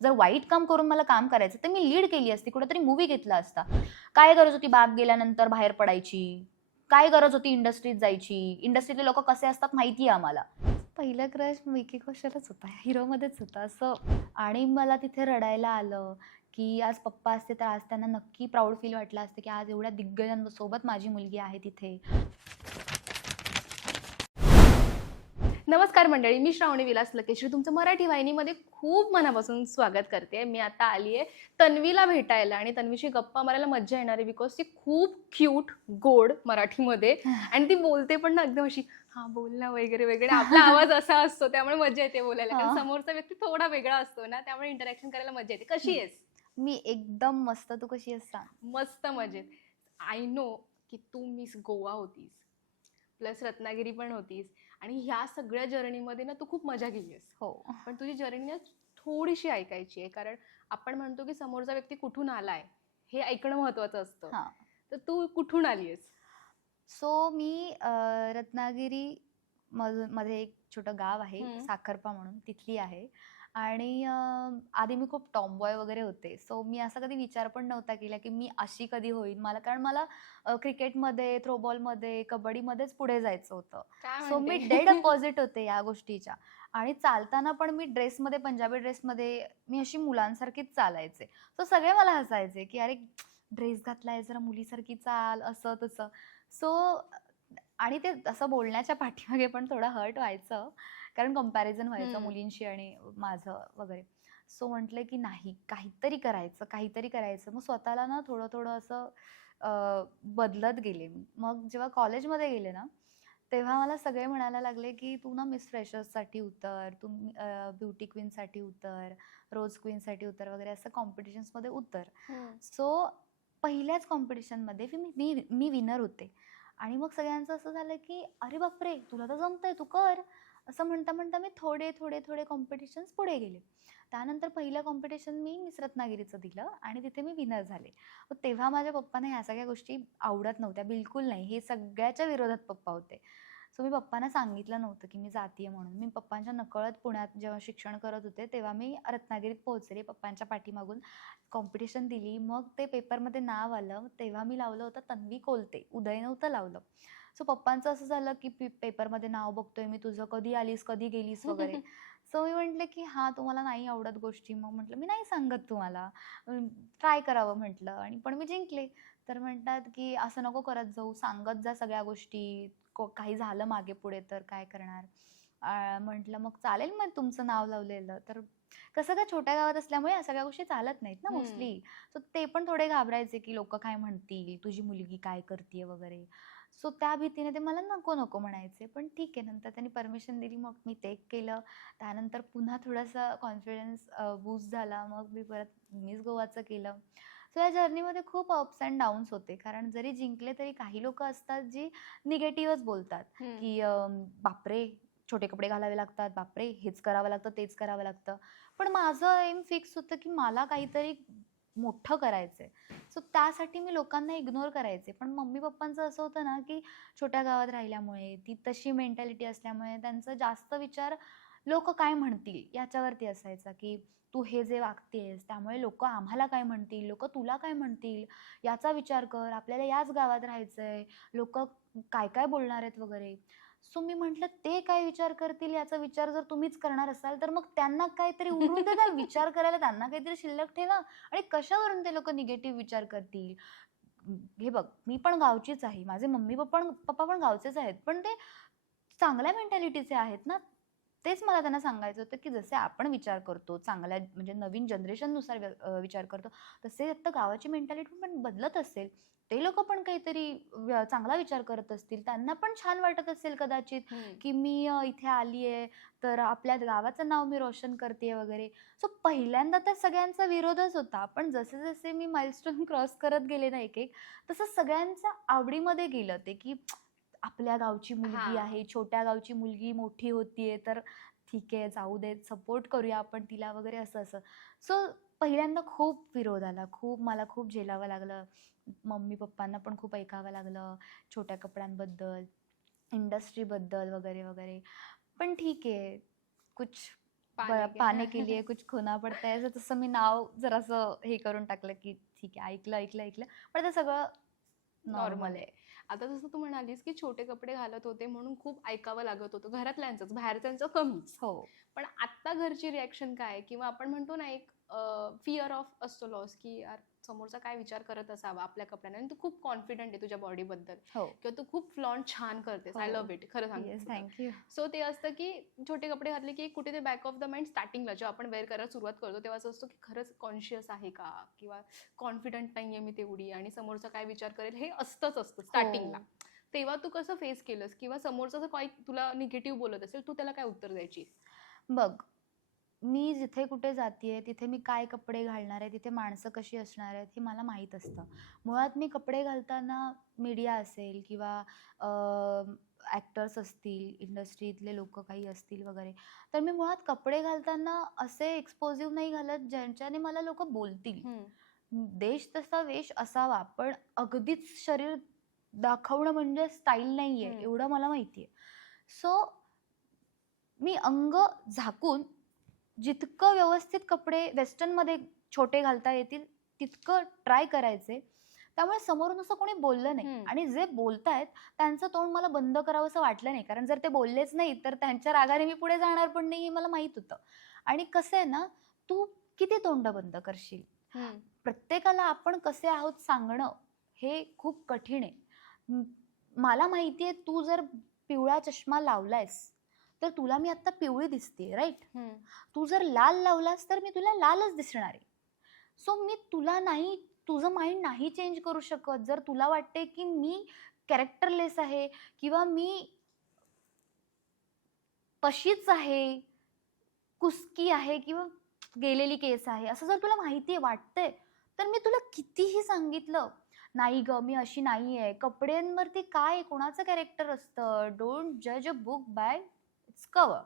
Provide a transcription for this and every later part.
जर वाईट काम करून मला काम करायचं तर मी लीड केली असती, कुठेतरी मूवी घेतला असता. काय गरज होती बाप गेल्यानंतर बाहेर पडायची, काय गरज होती इंडस्ट्रीत जायची, इंडस्ट्रीतले लोक कसे असतात माहिती आहे आम्हाला. पहिलं क्रश विकी कौशलच होता, हिरोमध्येच होता असं. आणि मला तिथे रडायला आलं की आज पप्पा असते तर आज त्यांना नक्की प्राऊड फील वाटलं असतं की आज एवढ्या दिग्गजांसोबत माझी मुलगी आहे तिथे. नमस्कार मंडळी, मी श्रावणी विलास लकेश्री तुमचं मराठी वाहिनीमध्ये खूप मनापासून स्वागत करते. मी आता आली आहे तन्वीला भेटायला आणि तन्वीशी गप्पा मारायला मज्जा येणार आहे, बिकॉज ती खूप क्यूट गोड मराठीमध्ये आणि ती बोलते पण ना एकदम अशी बोलणं वगैरे वगैरे. आपला आवाज असा असतो त्यामुळे मजा येते बोलायला, कारण समोरचा व्यक्ती थोडा वेगळा असतो ना, त्यामुळे इंटरॅक्शन करायला मजा येते. कशी आहेस? मी एकदम मस्त, तू कशी आहेस सांग? मस्त मजेत. आय नो की तू मिस गोवा होतीस, प्लस रत्नागिरी पण होतीस आणि ह्या सगळ्या जर्नीमध्ये ना तू खूप मजा केली आहेस. हो. पण तुझी जर्नी ना थोडीशी ऐकायची आहे, कारण आपण म्हणतो की समोरचा व्यक्ती कुठून आलाय हे ऐकणं महत्वाचं असतं. तर तू कुठून आली आहेस? सो मी रत्नागिरी मध्ये एक छोटं गाव आहे साखरपा म्हणून, तिथली आहे. आणि आधी मी खूप टॉमबॉय वगैरे होते. सो मी असा कधी विचार पण नव्हता केला की मी अशी कधी होईन. कारण मला क्रिकेटमध्ये, थ्रोबॉलमध्ये, कबड्डीमध्येच पुढे जायचं होतं. सो मी डेड अपोजिट होते या गोष्टीच्या. आणि चालताना पण मी ड्रेसमध्ये, पंजाबी ड्रेसमध्ये मी अशी मुलांसारखीच चालायचे. सो सगळे मला हसायचे की अरे ड्रेस घातलाय, जरा मुलीसारखी चाल, असं तसं. सो आणि ते असं बोलण्याच्या पाठीमागे पण थोडं हर्ट व्हायचं, कारण कंपॅरिझन व्हायचं मुलींशी आणि माझं वगैरे. सो म्हटलं की नाही, काहीतरी करायचं, काहीतरी करायचं. मग स्वतःला ना थोडं थोडं असं बदलत गेले. मग जेव्हा कॉलेजमध्ये गेले ना, तेव्हा मला सगळे म्हणायला लागले की तू ना मिस फ्रेशर्ससाठी उतर, तू ब्युटी क्वीनसाठी उतर, रोज क्वीनसाठी उतर वगैरे, असं कॉम्पिटिशन्समध्ये उतर. सो पहिल्याच कॉम्पिटिशनमध्ये मी विनर होते. आणि मग सगळ्यांचं असं झालं की अरे बापरे, तुला तर जमतंय, तू कर. असं म्हणता म्हणता मी थोडे थोडे थोडे कॉम्पिटिशन्स पुढे गेले. त्यानंतर पहिलं कॉम्पिटिशन मी मिस रत्नागिरीचं दिलं आणि तिथे मी विनर झाले. तेव्हा माझ्या पप्पांना ह्या सगळ्या गोष्टी आवडत नव्हत्या, बिलकुल नाही. हे सगळ्याच्या विरोधात पप्पा होते. सो मी पप्पांना सांगितलं नव्हतं की मी जातीये म्हणून. मी पप्पांच्या नकळत पुण्यात जेव्हा शिक्षण करत होते तेव्हा मी रत्नागिरीत पोहोचले, पप्पांच्या पाठीमागून कॉम्पिटिशन दिली. मग ते पेपरमध्ये नाव आलं, तेव्हा मी लावलं होतं तन्वी कोलते, उदय नव्हतं लावलं. सो पप्पांचं असं झालं की पेपरमध्ये नाव बघतोय मी तुझं, कधी आलीस, कधी गेलीस वगैरे. सो मी म्हटलं की तुम्हाला नाही आवडत गोष्टी. मग म्हटलं मी नाही सांगत तुम्हाला, ट्राय करावं म्हटलं. आणि पण मी जिंकले. तर म्हणतात की असं नको करत जाऊ, सांगत जा सगळ्या गोष्टी, काही झालं मागे पुढे तर काय करणार. म्हटलं मग चालेल, मग तुमचं नाव लावलेलं तर. कसं काय छोट्या गावात असल्यामुळे या सगळ्या गोष्टी चालत नाहीत ना मोस्टली. सो ते पण थोडे घाबरायचे की लोक काय म्हणतील, तुझी मुलगी काय करते वगैरे. सो त्या भीतीने ते मला नको नको म्हणायचे. पण ठीक आहे, नंतर त्यांनी परमिशन दिली, मग मी ते केलं. त्यानंतर पुन्हा थोडासा कॉन्फिडन्स बूस्ट झाला, मग मी परत मिस गोवाचं केलं. सो या जर्नीमध्ये खूप अप्स अँड डाऊन्स होते, कारण जरी जिंकले तरी काही लोक असतात जी निगेटिव्हच बोलतात की बापरे छोटे कपडे घालावे लागतात, बापरे हेच करावं लागतं, तेच करावं लागतं. पण माझं एम फिक्स होतं की मला काहीतरी मोठं करायचंय. सो त्यासाठी मी लोकांना इग्नोर करायचे. पण मम्मी पप्पांचं असं होतं ना की छोट्या गावात राहिल्यामुळे, ती तशी मेंटॅलिटी असल्यामुळे त्यांचा जास्त विचार लोक काय म्हणतील याच्यावरती असायचा की तू हे जे वागतेस त्यामुळे लोक आम्हाला काय म्हणतील, लोक तुला काय म्हणतील, याचा विचार कर, आपल्याला याच गावात राहायचंय, लोक काय काय बोलणार आहेत वगैरे. सो मी म्हटलं ते काय विचार करतील याचा विचार जर तुम्हीच करणार असाल तर मग त्यांना काहीतरी उरून दे ना, विचार करायला त्यांना काहीतरी शिल्लक ठेवा. आणि कशावरून ते लोक निगेटिव्ह विचार करतील. हे बघ, मी पण गावचीच आहे, माझे मम्मी पप्पा पण गावचेच आहेत, पण ते चांगल्या मेंटॅलिटीचे आहेत ना. तेच मला त्यांना सांगायचं होतं की जसे आपण विचार करतो चांगल्या, म्हणजे नवीन जनरेशननुसार विचार करतो, तसे आता गावाची मेंटॅलिटी पण बदलत असेल. ते लोक पण काहीतरी चांगला विचार करत असतील, त्यांना पण छान वाटत असेल कदाचित की मी इथे आली आहे तर आपल्या गावाचं नाव मी रोशन करते वगैरे. सो पहिल्यांदा तर सगळ्यांचा विरोधच होता, पण जसे जसे मी माइलस्टोन क्रॉस करत गेले ना एक एक, तसं सगळ्यांच्या आवडीमध्ये गेलं ते की आपल्या गावची मुलगी आहे, छोट्या गावची मुलगी मोठी होतीये तर ठीक आहे, जाऊ दे, सपोर्ट करूया आपण तिला वगैरे, असं असं. सो पहिल्यांदा खूप विरोध आला, मला खूप झेलावं लागलं. मम्मी पप्पांना पण खूप ऐकावं लागलं छोट्या कपड्यांबद्दल, इंडस्ट्रीबद्दल वगैरे वगैरे. पण ठीक आहे, कुछ पाने के लिए कुछ खोना पडता है, तसं मी नाव जरासं हे करून टाकलं की ठीक आहे, ऐकलं पण ते सगळं नॉर्मल नॉर्मल आहे. आहे. आता जसं तू म्हणालीस की छोटे कपडे घालत होते म्हणून खूप ऐकावं लागत होतं, घरातल्यांचंच, बाहेरच्यांचं कमीच. हो. पण आत्ता घरची रिॲक्शन काय आहे? किंवा आपण म्हणतो ना एक फिअर ऑफ असतो लॉस, की यार समोरचा काय विचार करत असावा आपल्या कपड्यांना, आणि तू खूप कॉन्फिडंट आहे तुझ्या बॉडीबद्दल, हो. किंवा तू खूप फ्लॉन्ट छान करतेस. आय हो. लव्ह इट, खरं येस, सांगते. थँक्यू. सो ते असतं की छोटे कपडे घातले की कुठे ते बॅक ऑफ द माइंड स्टार्टिंगला जेव्हा आपण वेअर करायला सुरुवात करतो तेव्हा असं असतो की खरंच कॉन्शियस आहे का, किंवा कॉन्फिडंट नाहीये मी तेवढी, आणि समोरचा काय विचार करेल हे असतं स्टार्टिंगला. तेव्हा तू कसं फेस केलंस, किंवा समोरचा जर काही तुला निगेटिव्ह बोलत असेल तू त्याला काय उत्तर द्यायची? बघ, मी जिथे कुठे जातीये तिथे मी काय कपडे घालणार आहे, तिथे माणसं कशी असणार आहेत हे मला माहीत असतं. मुळात मी कपडे घालताना मीडिया असेल किंवा ॲक्टर्स असतील, इंडस्ट्रीतले लोकं काही असतील वगैरे, तर मी मुळात कपडे घालताना असे एक्सपोजिव्ह नाही घालत ज्यांच्याने मला लोकं बोलतील. देश तसा वेश असावा, पण अगदीच शरीर दाखवणं म्हणजे स्टाईल नाहीये, एवढं मला माहितीये. सो मी अंग झाकून जितकं व्यवस्थित कपडे वेस्टर्नमध्ये छोटे घालता येतील तितकं ट्राय करायचे. त्यामुळे समोरून असं कोणी बोललं नाही, आणि जे बोलतायत त्यांचं तोंड मला बंद करावंसं वाटलं नाही, कारण जर ते बोललेच नाही तर त्यांच्या रागाने मी पुढे जाणार पण नाही हे मला माहित होतं. आणि कसं आहे ना, तू किती तोंड बंद करशील? प्रत्येकाला आपण कसे आहोत सांगणं हे खूप कठीण आहे. मला माहितीये तू जर पिवळा चष्मा लावलायस तर तुला मी आता पिवळी दिसते, राईट? तू जर लाल लावलास तर मी तुला लालच दिसणार आहे. सो मी तुला नाही, तुझं माइंड नाही चेंज करू शकत. जर तुला वाटते की मी कॅरेक्टरलेस आहे किंवा मी तशीच आहे, कुस्की आहे किंवा गेलेली केस आहे, असं जर तुला माहिती वाटतंय तर मी तुला कितीही सांगितलं नाही ग मी अशी नाहीये, कपड्यांवरती काय कोणाचं कॅरेक्टर असतं, डोंट जज a book by it's cover.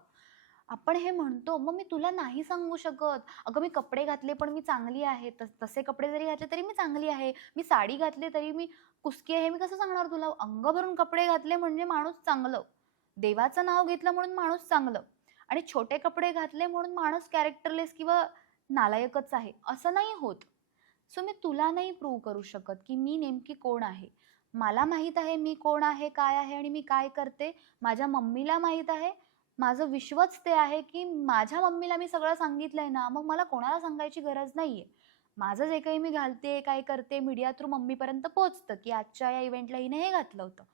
आपण हे म्हणतो, मग मी तुला नाही सांगू शकत अगं मी कपडे घातले पण मी चांगली आहे, तसे कपडे जरी घातले तरी मी चांगली आहे, मी साडी घातली तरी मी कुस्की आहे, मी कसं सांगणार तुला? अंग भरून कपडे घातले म्हणजे माणूस चांगलं, देवाचं नाव घेतलं म्हणून माणूस चांगलं, आणि छोटे कपडे घातले म्हणून माणूस कॅरेक्टरलेस किंवा नालायकच आहे असं नाही होत. सो मी तुला नाही प्रूव्ह करू शकत की मी नेमकी कोण आहे. मला माहित आहे मी कोण आहे, काय आहे आणि मी काय करते. माझ्या मम्मीला माहित आहे. माझं विश्वच ते आहे की माझ्या मम्मीला मी सगळं सांगितलंय ना, मग मला कोणाला सांगायची गरज नाहीये. माझं जे काही मी घालते, काय करते, मीडिया थ्रू मम्मीपर्यंत पोहोचतं की आजच्या या इव्हेंटला हिने हे घातलं होतं.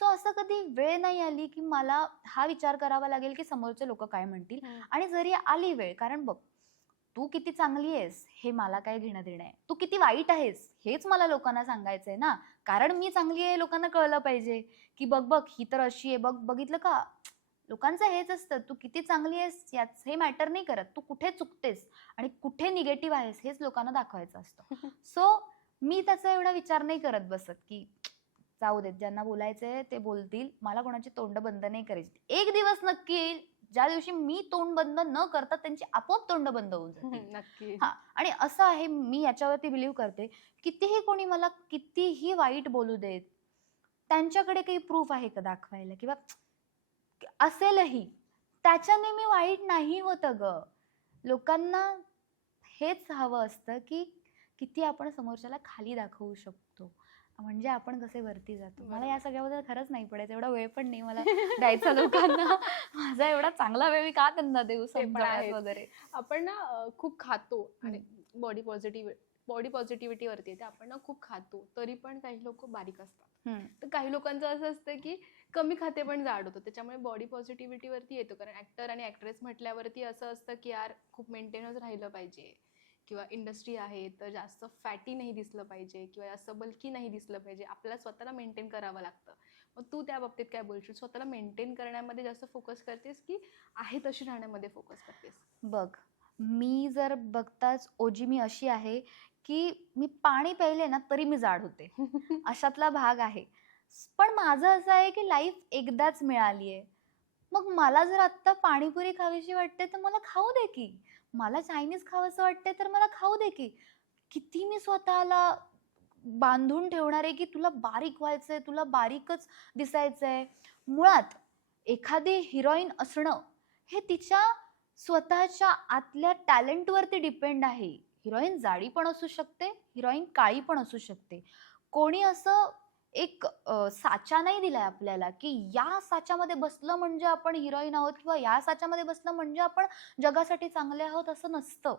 सो असं कधी वेळ नाही आली की मला हा विचार करावा लागेल की समोरचे लोक काय म्हणतील. आणि जरी आली वेळ, कारण बघ तू किती चांगली आहेस हे मला काय घेणं देणं आहे, तू किती वाईट आहेस हेच मला लोकांना सांगायचंय ना, कारण मी चांगली आहे लोकांना कळलं पाहिजे की बघ बघ ही तर अशी आहे, बघ बघितलं का. लोकांचं हेच असतं, तू किती चांगली आहेस याच हे मॅटर नाही करत, तू कुठे चुकतेस आणि कुठे निगेटिव्ह आहेस हेच लोकांना दाखवायचं असतं. सो मी त्याचा एवढा विचार नाही करत बसत की जाऊ देत, ज्यांना बोलायचंय ते बोलतील, मला कोणाची तोंड बंद नाही करायची. एक दिवस नक्की येईल ज्या दिवशी मी तोंड बंद न करता त्यांची आपोआप तोंड बंद होऊन जातील. नक्की. हा, आणि असं आहे, मी याच्यावरती बिलीव्ह करते, कितीही कोणी मला कितीही वाईट बोलू देत, त्यांच्याकडे काही प्रूफ आहे का दाखवायला, किंवा असेलही त्याच्याने मी वाईट नाही होत ग. लोकांना हेच हवं असतं की किती आपण समोरच्याला खाली दाखवू शकतो, म्हणजे आपण कसे वरती जातो. मला या सगळ्याबद्दल खरंच नाही पडायचं, एवढा वेळ पण नाही मला द्यायचा लोकांना. माझा एवढा चांगला वेळ मी का त्यांना देऊ समजण्यात वगैरे. आपण ना खूप खातो आणि बॉडी पॉझिटिव्हिटी वरती येते. आपण ना खूप खातो तरी पण काही लोक बारीक असतात. तर काही लोकांचं असं असतं की कमी खाते पण जाड होतं, त्याच्यामुळे बॉडी पॉझिटिव्हिटी वरती येतो. कारण ऍक्टर आणि ऍक्ट्रेस म्हटल्यावरती असं असतं की यार खूप मेंटेनच राहिलं पाहिजे, किंवा इंडस्ट्री आहे तर जास्त फॅटी नाही दिसलं पाहिजे किंवा जास्त बल्की नाही दिसलं पाहिजे, आपल्याला स्वतःला मेंटेन करावं लागतं. मग तू त्या बाबतीत काय बोलशील? स्वतःला मेंटेन करण्यामध्ये जास्त फोकस करतेस की आहे तशी राहण्यामध्ये फोकस करतेस? बघ, मी जर बघताच ओजी मी अशी आहे की मी पाणी प्यायले ना तरी मी जाड होते, अशातला भाग आहे. पण माझं असं आहे की लाईफ एकदाच मिळाली आहे, मग मला जर आत्ता पाणीपुरी खावीशी वाटते तर मला खाऊ दे की, मला चायनीज खावंसं वाटते तर मला खाऊ दे की. किती मी स्वतःला बांधून ठेवणार आहे की तुला बारीक व्हायचंय, तुला बारीकच दिसायचंय. मुळात एखादी हिरोईन असणं हे तिच्या स्वतःच्या आतल्या टॅलेंटवरती डिपेंड आहे. हिरोईन जाडी पण असू शकते, हिरोईन काळी पण असू शकते. कोणी असं एक साचा नाही दिलाय आपल्याला, की या साच्यामध्ये बसलं म्हणजे आपण हिरोईन आहोत किंवा या साच्यामध्ये बसलं म्हणजे आपण जगासाठी चांगले आहोत, असं नसतं.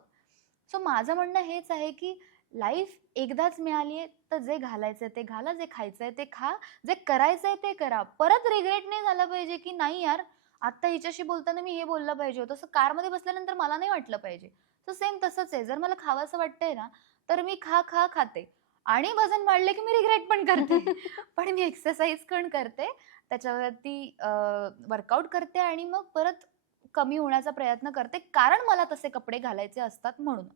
सो माझं म्हणणं हेच आहे, की लाईफ एकदाच मिळाली आहे, तर जे घालायचंय ते घाला, जे खायचंय ते खा, जे करायचंय ते करा. परत रिग्रेट नाही झाला पाहिजे, की नाही यार आता हिच्याशी बोलताना मी हे बोललं पाहिजे होतं. असं कारमध्ये बसल्यानंतर मला नाही वाटलं पाहिजे. तर सेम तसंच आहे. जर मला खावंसं वाटतंय ना, तर मी खाते आणि वजन वाढले की मी रिग्रेट पण करते. पण मी एक्सरसाइज पण करते. त्याच्यावरती वर्कआउट करते आणि मग परत कमी होण्याचा प्रयत्न करते. कारण मला तसे कपडे घालायचे असतात म्हणून.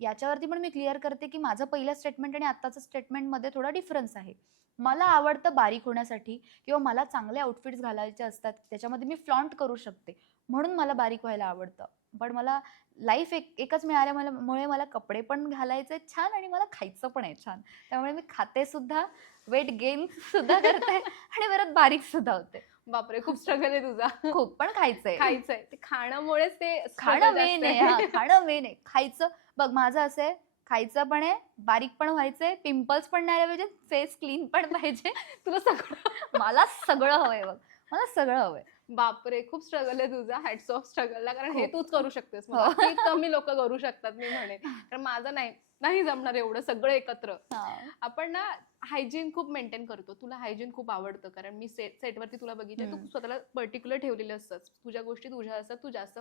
याच्यावरती पण मी क्लिअर करते, की माझं पहिलं स्टेटमेंट आणि आत्ताचं स्टेटमेंटमध्ये थोडा डिफरन्स आहे. मला आवडतं बारीक होण्यासाठी किंवा मला चांगले आउटफिट्स घालायचे असतात. त्याच्यामध्ये मी फ्लॉन्ट करू शकते. म्हणून मला बारीक व्हायला आवडतं. पण मला लाईफ एकच मिळाल्यामुळे मला कपडे पण घालायचे छान आणि मला खायचं पण आहे छान. त्यामुळे मी खाते सुद्धा, वेट गेन सुद्धा करते आणि परत बारीक सुद्धा होते. बापरे, खूप स्ट्रगल आहे तुझा. खूप पण खायचंय. खायचंय ते खाण्यामुळेच ते खाणं struggle मेन जास्त आहे. आहे. हां, खाणं मेन आहे. खायचं बघ माझं असं आहे, खायचं पण आहे, बारीक पण व्हायचंय, पिंपल्स पण नाही आले पाहिजे, फेस क्लीन पण पाहिजे. तुला सगळं. मला सगळं हवंय बघ. मला सगळं हवंय. बापरे, खूप स्ट्रगल आहे तुझा. हॅट्स ऑफ स्ट्रगलला, कारण हे खूप. तूच करू शकतेस. मग हो. बाकी कमी लोक करू शकतात मी म्हणेन. कारण माझं नाही जमणार एवढं सगळं एकत्र. हां. आपण ना हायजीन खूप मेंटेन करतो. तुला हायजीन खूप आवडतं, कारण मी सेटवरती तुला बघितलंय, तू स्वतःला पर्टिक्युलर ठेवलेलं असतं. तुझ्या गोष्टी तुझ्या असतात, तू जास्त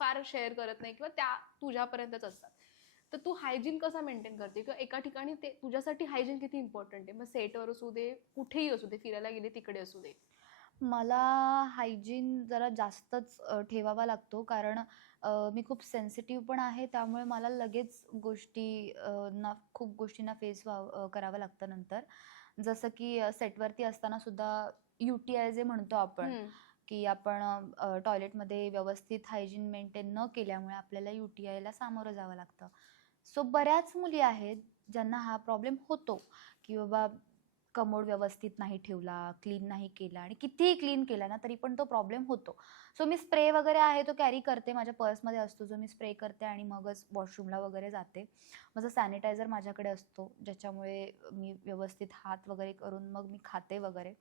फार शेअर करत नाही किंवा त्या तुझ्यापर्यंतच असतात. तर तू हायजीन कसा मेंटेन करते, किंवा एका ठिकाणी ते तुझ्यासाठी हायजीन किती इम्पॉर्टंट आहे? मग सेटवर असू दे, कुठेही असू दे, फिरायला गेले तिकडे असू दे. मला हायजीन जरा जास्तच ठेवावा लागतो कारण मी खूप सेन्सिटिव्ह पण आहे. त्यामुळे मला लगेच खूप गोष्टींना फेस करावं लागतं नंतर. जसं की सेटवरती असताना सुद्धा UTI जे म्हणतो आपण, की आपण टॉयलेटमध्ये व्यवस्थित हायजीन मेंटेन न केल्यामुळे आपल्याला UTIला सामोरं जावं लागतं. सो बऱ्याच मुली आहेत ज्यांना हा प्रॉब्लेम होतो, की बाबा कमोड व्यवस्थित नाही ठेवला, क्लीन नाही केला आणि कितीही क्लीन केला ना तरी पण तो प्रॉब्लेम होतो. सो मी स्प्रे वगैरे आहे तो कॅरी करते. माझ्या पर्समध्ये असतो जो मी स्प्रे करते आणि मगच वॉशरूमला वगैरे जाते. माझा सॅनिटायझर माझ्याकडे असतो ज्याच्यामुळे मी व्यवस्थित हात वगैरे करून मग मी खाते वगैरे.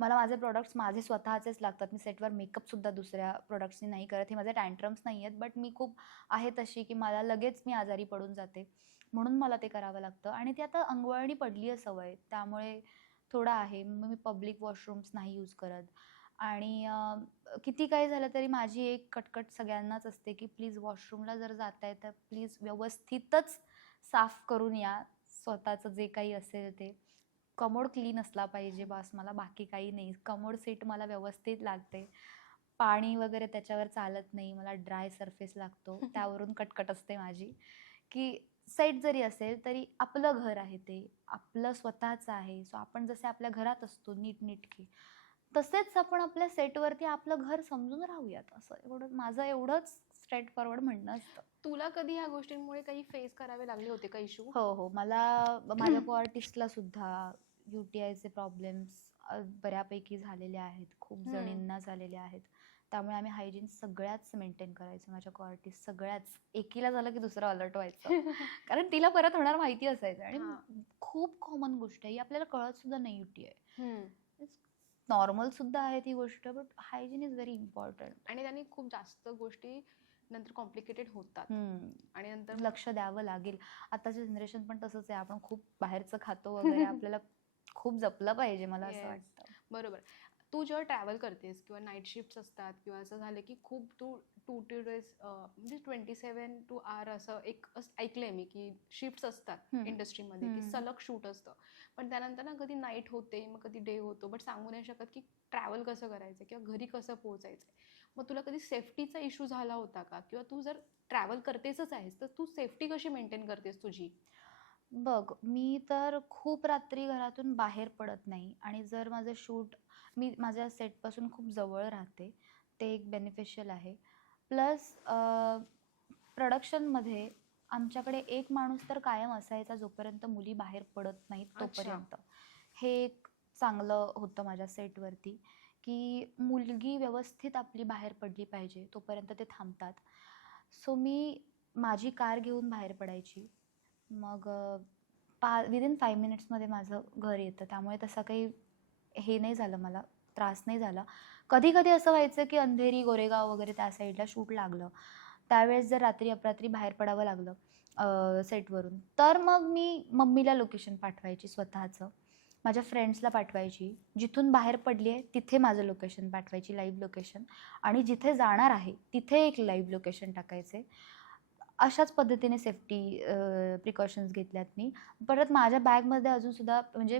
मला माझे प्रॉडक्ट्स माझे स्वतःचेच लागतात. मी सेटवर मेकअपसुद्धा दुसऱ्या प्रॉडक्ट्सनी नाही करत. हे माझे टँट्रम्स नाही आहेत, बट मी खूप आहे तशी की मला लगेच मी आजारी पडून जाते. म्हणून मला ते करावं लागतं आणि ती आता अंगवळणी पडली आहे सवय. त्यामुळे थोडं आहे. मग मी पब्लिक वॉशरूम्स नाही यूज करत आणि किती काही झालं तरी माझी एक कटकट सगळ्यांनाच असते, की प्लीज वॉशरूमला जर जाताय तर प्लीज व्यवस्थितच साफ करून या. स्वतःचं जे काही असेल ते. कमोड क्लीन असला पाहिजे बास, मला बाकी काही नाही. कमोड सीट मला व्यवस्थित लागते. पाणी वगैरे त्याच्यावर चालत नाही. मला ड्राय सरफेस लागतो. त्यावरून कटकट असते माझी, की सेट जरी असेल तरी आपलं घर आहे ते, आपलं स्वतःचं आहे. सो आपण जसे आपल्या घरात असतो नीटनेटके, तसेच आपण आपल्या सेटवरती आपलं घर समजून राहूयात. असं माझं एवढंच स्ट्रेट फॉरवर्ड म्हणणं असतं. तुला कधी ह्या गोष्टींमुळे काही फेस करावे लागले होते का इश्यू? हो. मला माझ्या को-आर्टिस्टला सुद्धा UTIचे प्रॉब्लेम्स बऱ्यापैकी झालेले आहेत. खूप जणींना झालेले आहेत. त्यामुळे आम्ही हायजीन सगळ्याच मेंटेन करायचो. माझ्या को-आर्टिस्ट सगळ्याच. एकीला झालं की दुसरं अलर्ट व्हायचं. कारण तिला परत होणार माहिती असायचं आणि खूप कॉमन गोष्ट आहे. ही आपल्याला कळत सुद्धा नाही UTI. नॉर्मल सुद्धा आहे ती गोष्ट, but hygiene is very important. आणि त्यांनी खूप जास्त गोष्टी नंतर कॉम्प्लिकेटेड होतात आणि नंतर लक्ष द्यावं लागेल. आताचं जनरेशन पण तसंच आहे. आपण खूप बाहेरचं खातो वगैरे. आपल्याला खूप जपलं पाहिजे मला असं वाटतं. बरोबर. तू जेव्हा ट्रॅव्हल करतेस किंवा नाईट शिफ्ट असतात किंवा असं झालं की खूप तू 2 डेज म्हणजे 27 टू आर असं एक ऐकलंय मी की शिफ्ट असतात इंडस्ट्रीमध्ये, की सलग शूट असतं. पण त्यानंतर ना कधी नाईट होते, मग कधी डे होतो, बट सांगू नाही शकत की ट्रॅव्हल कसं करायचं किंवा घरी कसं पोहोचायचं. मग तुला कधी सेफ्टीचा इश्यू झाला होता का? किंवा तू जर ट्रॅव्हल करतेसच आहेस तर तू सेफ्टी कशी मेंटेन करतेस तुझी? बघ, मी तर खूप रात्री घरातून बाहेर पडत नाही आणि जर माझं शूट मी माझ्या सेटपासून खूप जवळ राहते. ते एक बेनिफिशियल आहे. प्लस प्रोडक्शनमध्ये आमच्याकडे एक माणूस तर कायम असायचा जोपर्यंत मुली बाहेर पडत नाहीत तोपर्यंत. हे एक चांगलं होतं माझ्या सेटवरती, की मुलगी व्यवस्थित आपली बाहेर पडली पाहिजे तोपर्यंत ते थांबतात. सो मी माझी कार घेऊन बाहेर पडायची. मग विदिन 5 मिनिट्समध्ये माझं घर येतं. त्यामुळे तसं काही हे नाही झालं, मला त्रास नाही झाला. कधी कधी असं व्हायचं की अंधेरी, गोरेगाव वगैरे त्या साईडला शूट लागलं, त्यावेळेस जर रात्री अपरात्री बाहेर पडावं लागलं सेटवरून, तर मग मी मम्मीला लोकेशन पाठवायची स्वतःचं, माझ्या फ्रेंड्सला पाठवायची, जिथून बाहेर पडली आहे तिथे माझं लोकेशन पाठवायची, लाईव्ह लोकेशन, आणि जिथे जाणार आहे तिथे एक लाईव्ह लोकेशन टाकायचे. अशाच पद्धतीने सेफ्टी प्रिकॉशन्स घेतल्यात मी. परत माझ्या बॅगमध्ये अजूनसुद्धा म्हणजे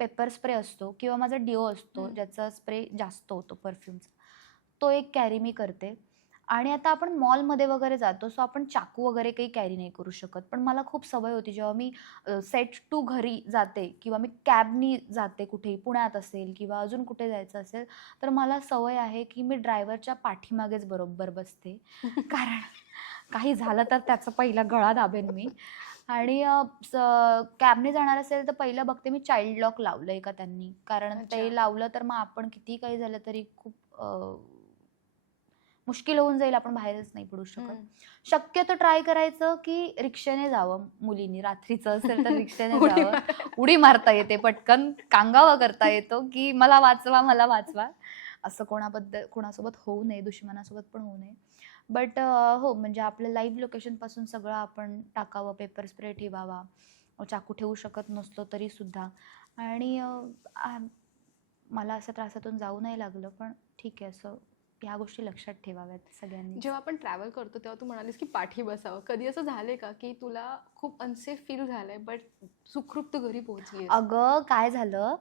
पेपर स्प्रे असतो किंवा माझा डिओ असतो, ज्याचा स्प्रे जास्त होतो परफ्यूमचा, तो एक कॅरी मी करते. आणि आता आपण मॉलमध्ये वगैरे जातो, सो आपण चाकू वगैरे काही कॅरी नाही करू शकत. पण मला खूप सवय होती, जेव्हा मी सेट टू घरी जाते किंवा मी कॅबनी जाते कुठेही, पुण्यात असेल किंवा अजून कुठे जायचं असेल, तर मला सवय आहे की मी ड्रायव्हरच्या पाठीमागेच बरोबर बसते. कारण काही झालं तर त्याचा पहिला गळा दाबेन मी. आणि कॅबने जाणार असेल तर पहिलं बघते मी चाइल्ड लॉक लावलंय का त्यांनी, कारण ते लावलं तर मग आपण किती काही झालं तरी खूप मुश्किल होऊन जाईल, आपण बाहेरच नाही पडू शकत. शक्यतो ट्राय करायचं की रिक्षाने जावं, मुलींनी रात्रीचं असेल तर रिक्षाने जावं, उडी मारता येते पटकन, कांगावा करता येतो की मला वाचवा, मला वाचवा. असं कोणासोबत होऊ नये, दुश्मनासोबत पण होऊ नये. बट हो, म्हणजे आपलं लाईव्ह लोकेशनपासून सगळं आपण टाकावं, पेपर स्प्रे ठेवावा, चाकू ठेवू शकत नसलो तरी सुद्धा. आणि मला असं त्रासातून जाऊ नाही लागलं, पण ठीक आहे, असं ह्या गोष्टी लक्षात ठेवाव्यात सगळ्यांनी. जेव्हा आपण ट्रॅव्हल करतो तेव्हा तू म्हणालीस की पाठी बसावं, कधी असं झालंय का की तुला खूप अनसेफ फील झालंय बट सुखरूप तू घरी पोहोचली? अगं काय झालं,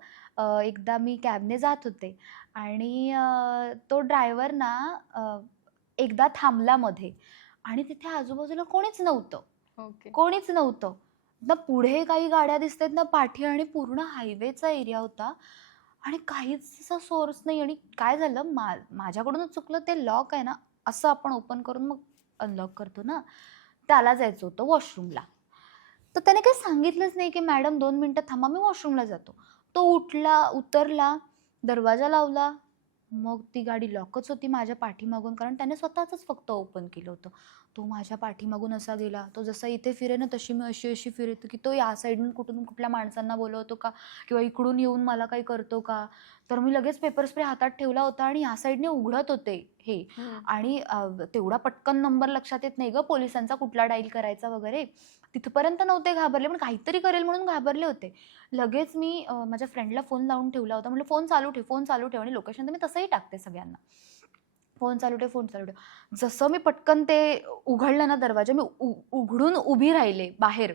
एकदा मी कॅबने जात होते आणि तो ड्रायव्हर ना एकदा थांबला मध्ये, आणि तिथे आजूबाजूला कोणीच नव्हतं. ओके. कोणीच नव्हतं ना, पुढे काही गाड्या दिसतात ना पाठी, आणि पूर्ण हायवेचा एरिया होता आणि काहीच असा सोर्स नाही. आणि काय झालं, माझ्याकडूनच चुकलं, ते लॉक आहे ना असं आपण ओपन करून मग अनलॉक करतो ना, त्याला जायचं होतं वॉशरूमला. तर त्याने काही सांगितलंच नाही की मॅडम 2 मिनिटं थांबा, मी वॉशरूमला जातो. तो उतरला, दरवाजा लावला, मग ती गाडी लॉकच होती माझ्या पाठीमागून, कारण त्याने स्वतःच फक्त ओपन केलं होतं. तो माझ्या पाठीमागून असा गेला, तो जसा इथे फिरे ना तशी मी अशी फिरत की तो या साईडून कुठून कुठल्या माणसांना बोलवतो का किंवा इकडून येऊन मला काही करतो का. तर मी लगेच पेपर स्प्रे हातात ठेवला होता आणि या साईडने उघडत होते हे. आणि तेवढा पटकन नंबर लक्षात येत नाही ग पोलिसांचा, कुठला डाईल करायचा वगैरे, तिथपर्यंत नव्हते घाबरले, पण काहीतरी करेल म्हणून घाबरले होते. लगेच मी माझ्या फ्रेंडला फोन लावून ठेवला होता, म्हटलं फोन चालू ठेव, आणि लोकेशन तर मी तसंही टाकते सगळ्यांना, फोन चालू ठेव. जसं मी पटकन ते उघडलं ना दरवाजा, मी उघडून उभी राहिले बाहेर.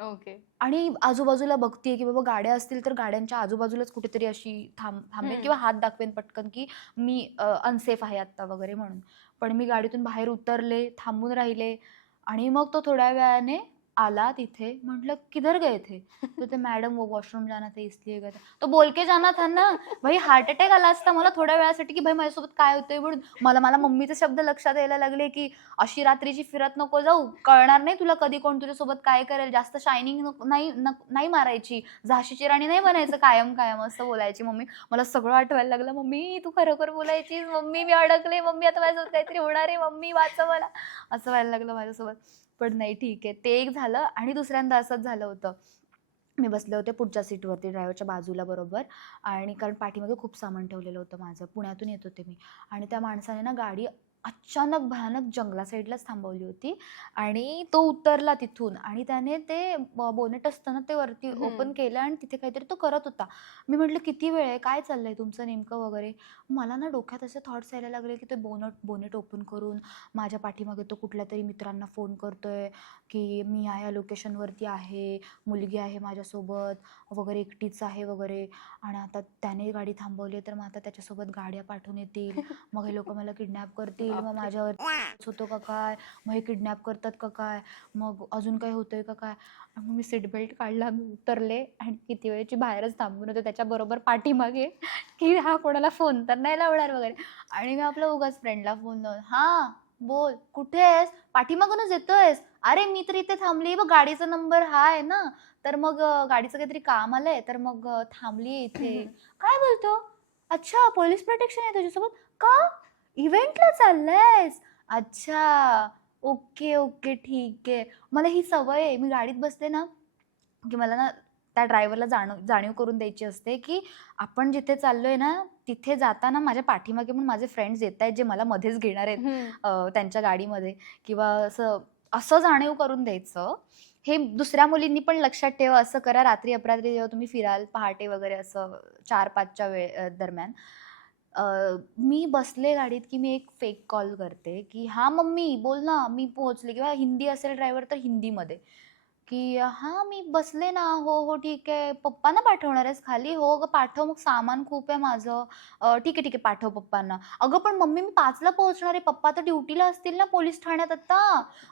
ओके. आणि आजूबाजूला बघतीये की बाबा गाड्या असतील तर गाड्यांच्या आजूबाजूलाच कुठेतरी अशी थांबेन किंवा हात दाखवेन पटकन की मी अनसेफ आहे आत्ता वगैरे म्हणून. पण मी गाडीतून बाहेर उतरले, थांबून राहिले, आणि मग तो थोड्या वेळाने आला तिथे. म्हटलं किधर गए थे? तो ते मॅडम वो वॉशरूम जाना था इसलिए गए थे. तो बोल के जाना था ना भाई, हार्ट अटॅक आला असता मला थोड्या वेळासाठी की भाई माझ्यासोबत काय होतंय म्हणून. मला मम्मीचे शब्द लक्षात यायला लागले की अशी रात्रीची फिरत नको जाऊ, कळणार नाही तुला कधी कोण तुझ्यासोबत काय करेल, जास्त शायनिंग नाही मारायची, झाशीची राणी नाही बनायचं कायम असं बोलायची मम्मी. मला सगळं आठवायला लागलं, मम्मी तू खरोखर बोलायचीस, मम्मी मी अडकले, मम्मी आता माझ्यासोबत काहीतरी होणार आहे, मम्मी वाचव मला, असं व्हायला लागलं माझ्यासोबत. पण नाही, ठीक आहे, ते एक झालं. आणि दुसऱ्यांदा असंच झालं होतं, मी बसले होते पुढच्या सीटवरती ड्रायव्हरच्या बाजूला बरोबर, आणि कारण पाठीमागे खूप सामान ठेवलेलं होतं माझं, पुण्यातून येत होते मी, आणि त्या माणसाने ना गाडी अचानक भयानक जंगला साईडलाच थांबवली होती, आणि तो उतरला तिथून, आणि त्याने ते बोनेट असतं ना ते वरती ओपन केलं, आणि तिथे काहीतरी तो करत होता. मी म्हटलं किती वेळ आहे, काय चाललंय तुमचं नेमकं वगैरे. मला ना डोक्यात असे थॉट्स यायला लागले की ते बोनेट ओपन करून माझ्या पाठीमागे तो कुठल्या तरी मित्रांना फोन करतोय की मी या लोकेशनवरती आहे, मुलगी आहे माझ्यासोबत वगैरे, एकटीच आहे वगैरे, आणि आता त्याने गाडी थांबवली तर मग आता त्याच्यासोबत गाड्या पाठवून येतील, मग हे लोक मला किडनॅप करतील, मग माझ्यावर होतो का काय, मग हे किडनॅप करतात का काय, मग अजून काय होतंय का काय. मग मी सीट बेल्ट काढला, मी उतरले, आणि किती वेळची बाहेरच थांबून होते त्याच्याबरोबर पाठीमागे की हा कोणाला फोन तर नाही लावणार वगैरे. आणि मी आपल्या उगाच फ्रेंडला फोन लावून, हां बोल कुठे आहेस, पाठीमागूनच येतोयस, अरे मी तर इथे थांबली बघ, गाडीचा नंबर हा आहे ना, तर मग गाडीचं काहीतरी काम आलंय तर मग थांबली इथे. काय बोलतो, अच्छा पोलीस प्रोटेक्शन आहे तुझ्यासोबत का, इव्हेंटला चाललंयस, अच्छा. Okay, okay. ठीक आहे. मला ही सवय आहे. मी गाडीत बसले ना, की मला ना त्या ड्रायव्हरला जाणीव करून द्यायची असते, की आपण जिथे चाललोय ना, तिथे जाताना माझ्या पाठीमागे पण माझे फ्रेंड्स येतायत, जे मला मध्येच घेणार आहेत त्यांच्या गाडीमध्ये किंवा असं असं जाणीव करून द्यायचं. हे दुसऱ्या मुलींनी पण लक्षात ठेवा. असं करा रात्री अपरात्री जेव्हा तुम्ही फिराल, पहाटे वगैरे असं 4-5च्या दरम्यान. अ, मी बसले गाडीत, की मी एक फेक कॉल करते, की "हां मम्मी, बोल ना, मी पोहोचले." किंवा हिंदी असेल ड्रायव्हर तर हिंदीमध्ये, की "हां, मी बसले ना. हो, हो, ठीक आहे. पप्पांना पाठवणार आहेस खाली? हो गं, पाठव. मग सामान खूप आहे माझं. ठीक आहे, ठीक आहे. पाठव पप्पांना." "अगं, पण मम्मी मी 5ला पोहोचणार आहे. पप्पा तर ड्युटीला असतील ना पोलीस ठाण्यात आता.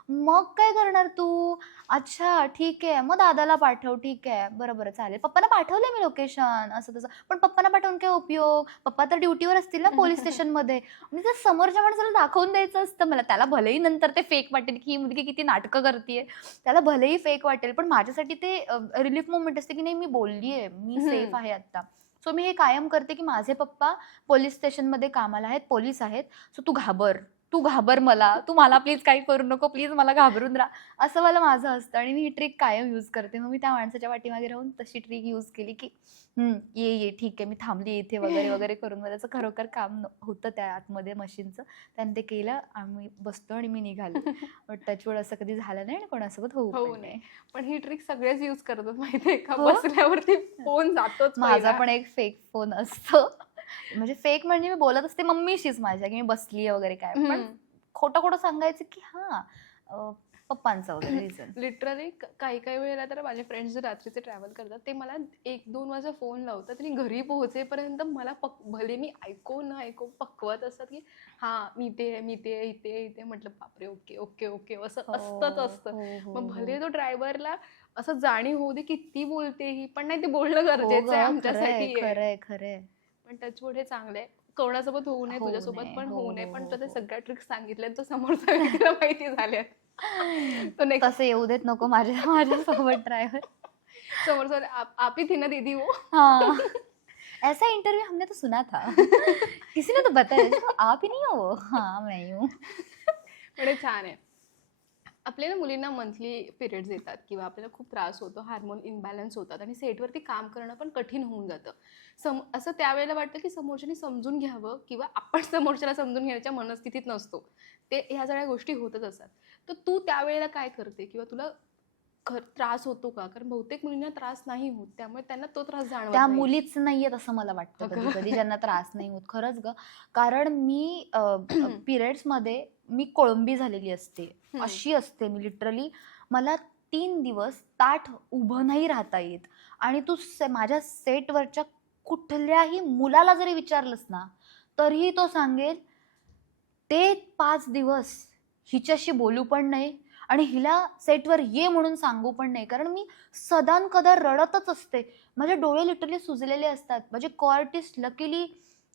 मग काय करणार तू?" "अच्छा, ठीक आहे. मग दादाला पाठव." "ठीक आहे. बरं, बरं, चालेल. पप्पांना पाठवलंय मी लोकेशन." असं तसं. "पण पप्पांना पाठवून काय उपयोग? पप्पा तर ड्युटीवर असतील ना पोलीस स्टेशनमध्ये." म्हणजे ते समोरच्या माणसाला दाखवून द्यायचं असतं मला. त्याला भलेही नंतर ते फेक वाटेल, की ही मुलगी किती नाटकं करतीये. त्याला भलेही फेक वाटेल, पण माझ्यासाठी ते रिलीफ मोमेंट असते, की नाही मी बोललीये, मी सेफ आहे आता. सो मी हे कायम करते, की माझे पप्पा पोलीस स्टेशनमध्ये कामाला आहेत, पोलीस आहेत. सो तू घाबर. तू घाबर मला. तू मला प्लीज काही करू नको. प्लीज मला घाबरून राहा. असं मला माझं असतं आणि मी ही ट्रिक कायम यूज करते. मग मी त्या माणसाच्या पाठीमागे राहून तशी ट्रिक यूज केली, की ये, ये. ठीक आहे. मी थांबली इथे वगैरे, वगैरे करून मग त्याचं खरोखर काम होतं त्या आतमध्ये मशीनचं. त्याने ते केलं. आम्ही बसलो आणि मी निघाले. बट टचवूड असं कधी झालं नाही आणि कोणासोबत होऊ होऊ पण नये. नाही. पण ही ट्रिक सगळेच यूज करतात माहितीये का? हो. बसल्यावरती फोन जातोच माझा पहिला. पण एक फेक फोन असतो. म्हणजे फेक म्हणजे मी बोलत असते मम्मीशीच माझ्या, की मी बसलीये वगैरे काय. पण खोटं-खोटं सांगायचं, की पप्पांचं वगैरे रिझन. लिटरली काही वेळेला तर माझे फ्रेंड्स जे रात्रीचे ट्रॅव्हल करतात ते मला 1-2 वाजता फोन लावतात आणि घरी पोहोचेपर्यंत मला भले मी ऐकू न ऐकू पकवत असतात, की हां, मी इथे आहे, मी इथे आहे, इथे आहे, इथे. म्हटलं बापरे, ओके, ओके, ओके असं हो, असतंच असतं. हो, हो, मग हो. भले तो ड्रायव्हरला असं जाणीव होऊ दे किती बोलते ही, पण नाही ते बोलणं हो गरजेचं आहे गं, खरंय, आमच्यासाठी आहे. खरंय, खरंय. पण टचवूड हे चांगलं आहे. कोणासोबत होऊ नये, होऊ तुझ्यासोबत नये. पण हो, होऊ नये. हो, पण हो, तो ते हो. सगळ्या ट्रिक्स सांगितल्यात, तो समोरच्या व्यक्तीला माहिती झाल्यात. तो नेक्स्ट तसं येऊ देत नको माझ्यासोबत ड्रायव्हर. समोरचा आप ही थी ना दीदी वो. हाँ, ऐसा इंटरव्यू हमने तो सुना था. किसी ने तो बताया था, आप ही नहीं हो वो? हाँ, मैं ही हूँ. पण हे छान आहे. आपल्या ना मुलींना मंथली पिरियड्स येतात किंवा आपल्याला खूप त्रास होतो, हार्मोन इम्बॅलन्स होतात आणि सेटवरती काम करणं पण कठीण होऊन जातं. असं त्यावेळेला वाटतं की समोरच्याने समजून घ्यावं किंवा आपण समोरच्याला समजून घेण्याच्या मनस्थितीत नसतो. ते ह्या सगळ्या गोष्टी होतच असतात. तर तू त्यावेळेला काय करते किंवा तुला त्रास होतो का? कारण बहुतेक मुलींना त्रास नाही होत. त्यामुळे त्यांना तो त्रास त्या जाणवत नाही. मुलीच नाहीयेत असं मला वाटतं अगं. कधी-कधी ज्यांना त्रास नाही होत. खरंच गं. कारण मी पिरियड्समध्ये मी कोळंबी झालेली असते. हम्म. अशी असते मी लिटरली. मला 3 दिवस ताठ उभं नाही राहता येत आणि तू माझ्या सेटवरच्या कुठल्याही मुलाला जरी विचारलंस ना, तरीही तो सांगेल, ते 5 दिवस हिच्याशी बोलू पण नाही आणि हिला सेटवर ये म्हणून सांगू पण नाही. कारण मी सदानकदा रडतच असते. माझे डोळे लिटरली सुजलेले असतात. माझे को-आर्टिस्ट लकीली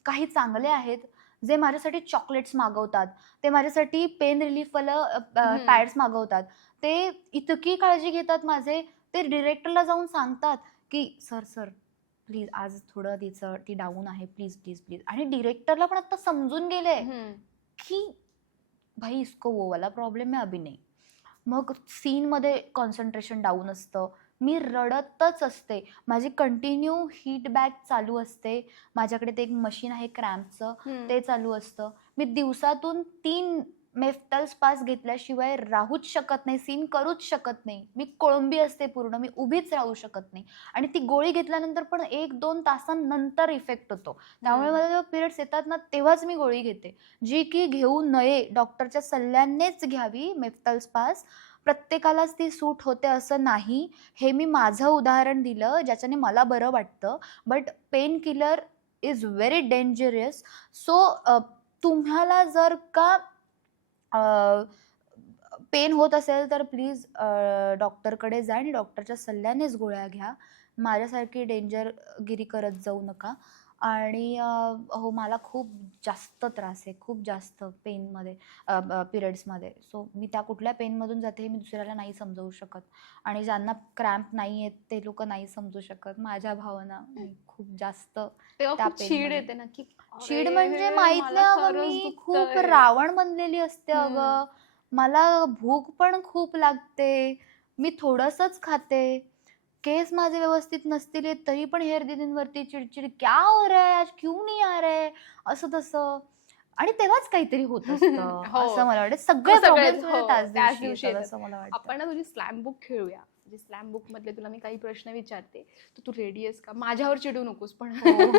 काही चांगले आहेत, जे माझ्यासाठी चॉकलेट्स मागवतात. ते माझ्यासाठी पेन रिलीफवालं पॅड्स मागवतात. ते इतकी काळजी घेतात माझे. ते डिरेक्टरला जाऊन सांगतात, की "सर, सर, प्लीज आज थोडं ती डाऊन आहे. Please, please, please." आणि डिरेक्टरला पण आता समजून गेलंय, की भाई इसको वो वाला प्रॉब्लेम है अभी नहीं. मग सीनमध्ये कॉन्सन्ट्रेशन डाऊन असतं. मी रडतच असते. माझी कंटिन्यू हीट बॅग चालू असते. माझ्याकडे ते एक मशीन आहे क्रॅम्पचं, ते चालू असतं. मी दिवसातून 3 मेफ्टल स्पास घेतल्याशिवाय राहूच शकत नाही, सीन करूच शकत नाही. मी कोळंबी असते पूर्ण, मी उभीच राहू शकत नाही. आणि ती गोळी घेतल्यानंतर पण 1-2 तासांनंतर इफेक्ट होतो. त्यामुळे मला जेव्हा पिरियड्स येतात ना, तेव्हाच मी गोळी घेते. जी की घेऊ नये, डॉक्टरच्या सल्ल्यानेच घ्यावी मेफ्टल स्पास. प्रत्येकालाच ती सूट होते असं नाही. हे मी माझं उदाहरण दिलं, ज्याच्याने मला बरं वाटतं. But pain killer is very dangerous. So तुम्हाला जर का पेन होत असेल तर प्लीज डॉक्टरकडे जा आणि डॉक्टरच्या सल्ल्यानेच गोळ्या घ्या. माझ्यासारखी डेंजरगिरी करत जाऊ नका. आणि हो मला खूप जास्त त्रास आहे, खूप जास्त पेनमध्ये, पिरियड्समध्ये. सो मी त्या कुठल्या पेनमधून जाते हे मी दुसऱ्याला नाही समजवू शकत. आणि ज्यांना क्रॅम्प नाही आहेत ते लोकं नाही समजू शकत माझ्या भावना. मी खूप जास्त तेव्हा त्या खूप चीड पेनमध्ये. येते ना, की चीड अरे म्हणजे माहित मला नाही अगं, खरंच मी खूप दुखतंय. रावण बनलेली असते अगं. मला भूक पण खूप लागते. मी थोडंसंच खाते. केस माझे व्यवस्थित नसतील येत तरी पण हेअर दीदींवरती चिडचिड, क्या हो रहा है आज, क्यों नहीं आ रहा है, असं तसं. आणि तेव्हाच काहीतरी होत असतं हो असं मला वाटतं. हो सगळे सगळेच प्रॉब्लेम्स हो म्हणजे त्याच त्याच दिवशी दिवशी येतात येतात. असं मला वाटतं. आपण ना तुझी स्लॅम बुक खेळूया. म्हणजे स्लॅम बुक मधले तुला मी काही प्रश्न विचारते, तर तू रेडी आहेस का? माझ्यावर चिडू नकोस पण. हो.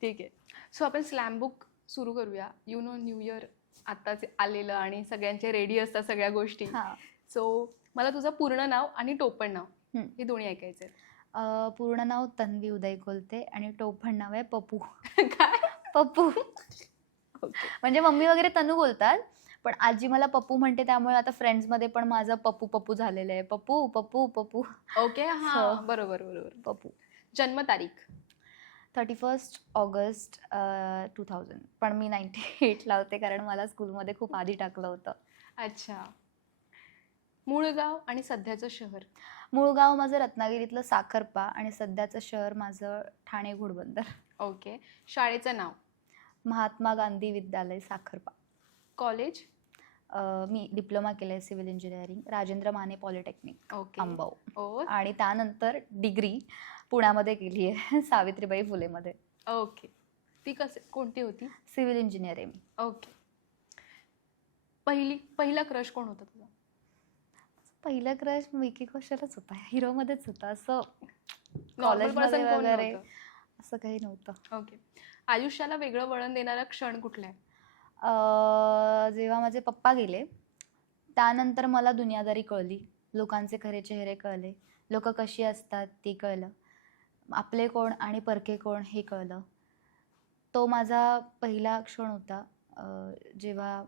ठीक आहे. सो आपण स्लॅम बुक सुरू करूया. यू नो न्यू इयर आत्ताच आलेलं आणि सगळ्यांचे रेडी असतात सगळ्या गोष्टी. हा. सो मला तुझं पूर्ण नाव आणि टोपण नाव हम्म. हे दोन्ही ऐकायचे पूर्ण नाव तन्वी उदय कोलते आणि टोपण नाव आहे पप्पू. काय? पप्पू. ओके म्हणजे मम्मी वगैरे तनू बोलतात, पण आजी मला पप्पू म्हणते, त्यामुळे आता फ्रेंड्समध्ये पण माझं पप्पू पप्पू झालेलं आहे. पप्पू पप्पू पप्पू. ओके हा So, बरोबर बरोबर. पप्पू. जन्मतारीख 31 ऑगस्ट 2000. पण मी 98 होते कारण मला स्कूलमध्ये खूप आधी टाकलं होतं. अच्छा. मूळ गाव आणि सध्याचं शहर. मूळ गाव माझं रत्नागिरीतलं साखरपा आणि सध्याचं शहर माझं ठाणे घोडबंदर. ओके. शाळेचं नाव. महात्मा गांधी विद्यालय साखरपा. कॉलेज. मी डिप्लोमा केलं आहे civil engineering, Rajendra Mane polytechnic okay. अंबाऊ. ओ आणि त्यानंतर डिग्री पुण्यामध्ये केली आहे सावित्रीबाई फुलेमध्ये. ओके. ती कोणती होती? सिव्हिल इंजिनियर आहे मी. ओके. पहिला क्रश कोण होता तुझा? पहिलं क्रश विकी कौशलच होता, हिरोमध्येच होता. असं नॉर्मल कॉलेजमध्ये पर्सन कोण वगैरे नव्हतं? असं काही नव्हतं. ओके. आयुष्याला वेगळं वळण देणारा क्षण कुठला आहे? जेव्हा माझे पप्पा गेले त्यानंतर मला दुनियादारी कळली, लोकांचे खरे चेहरे कळले, लोक कशी असतात ते कळलं, आपले कोण आणि परके कोण हे कळलं. तो माझा पहिला क्षण होता जेव्हा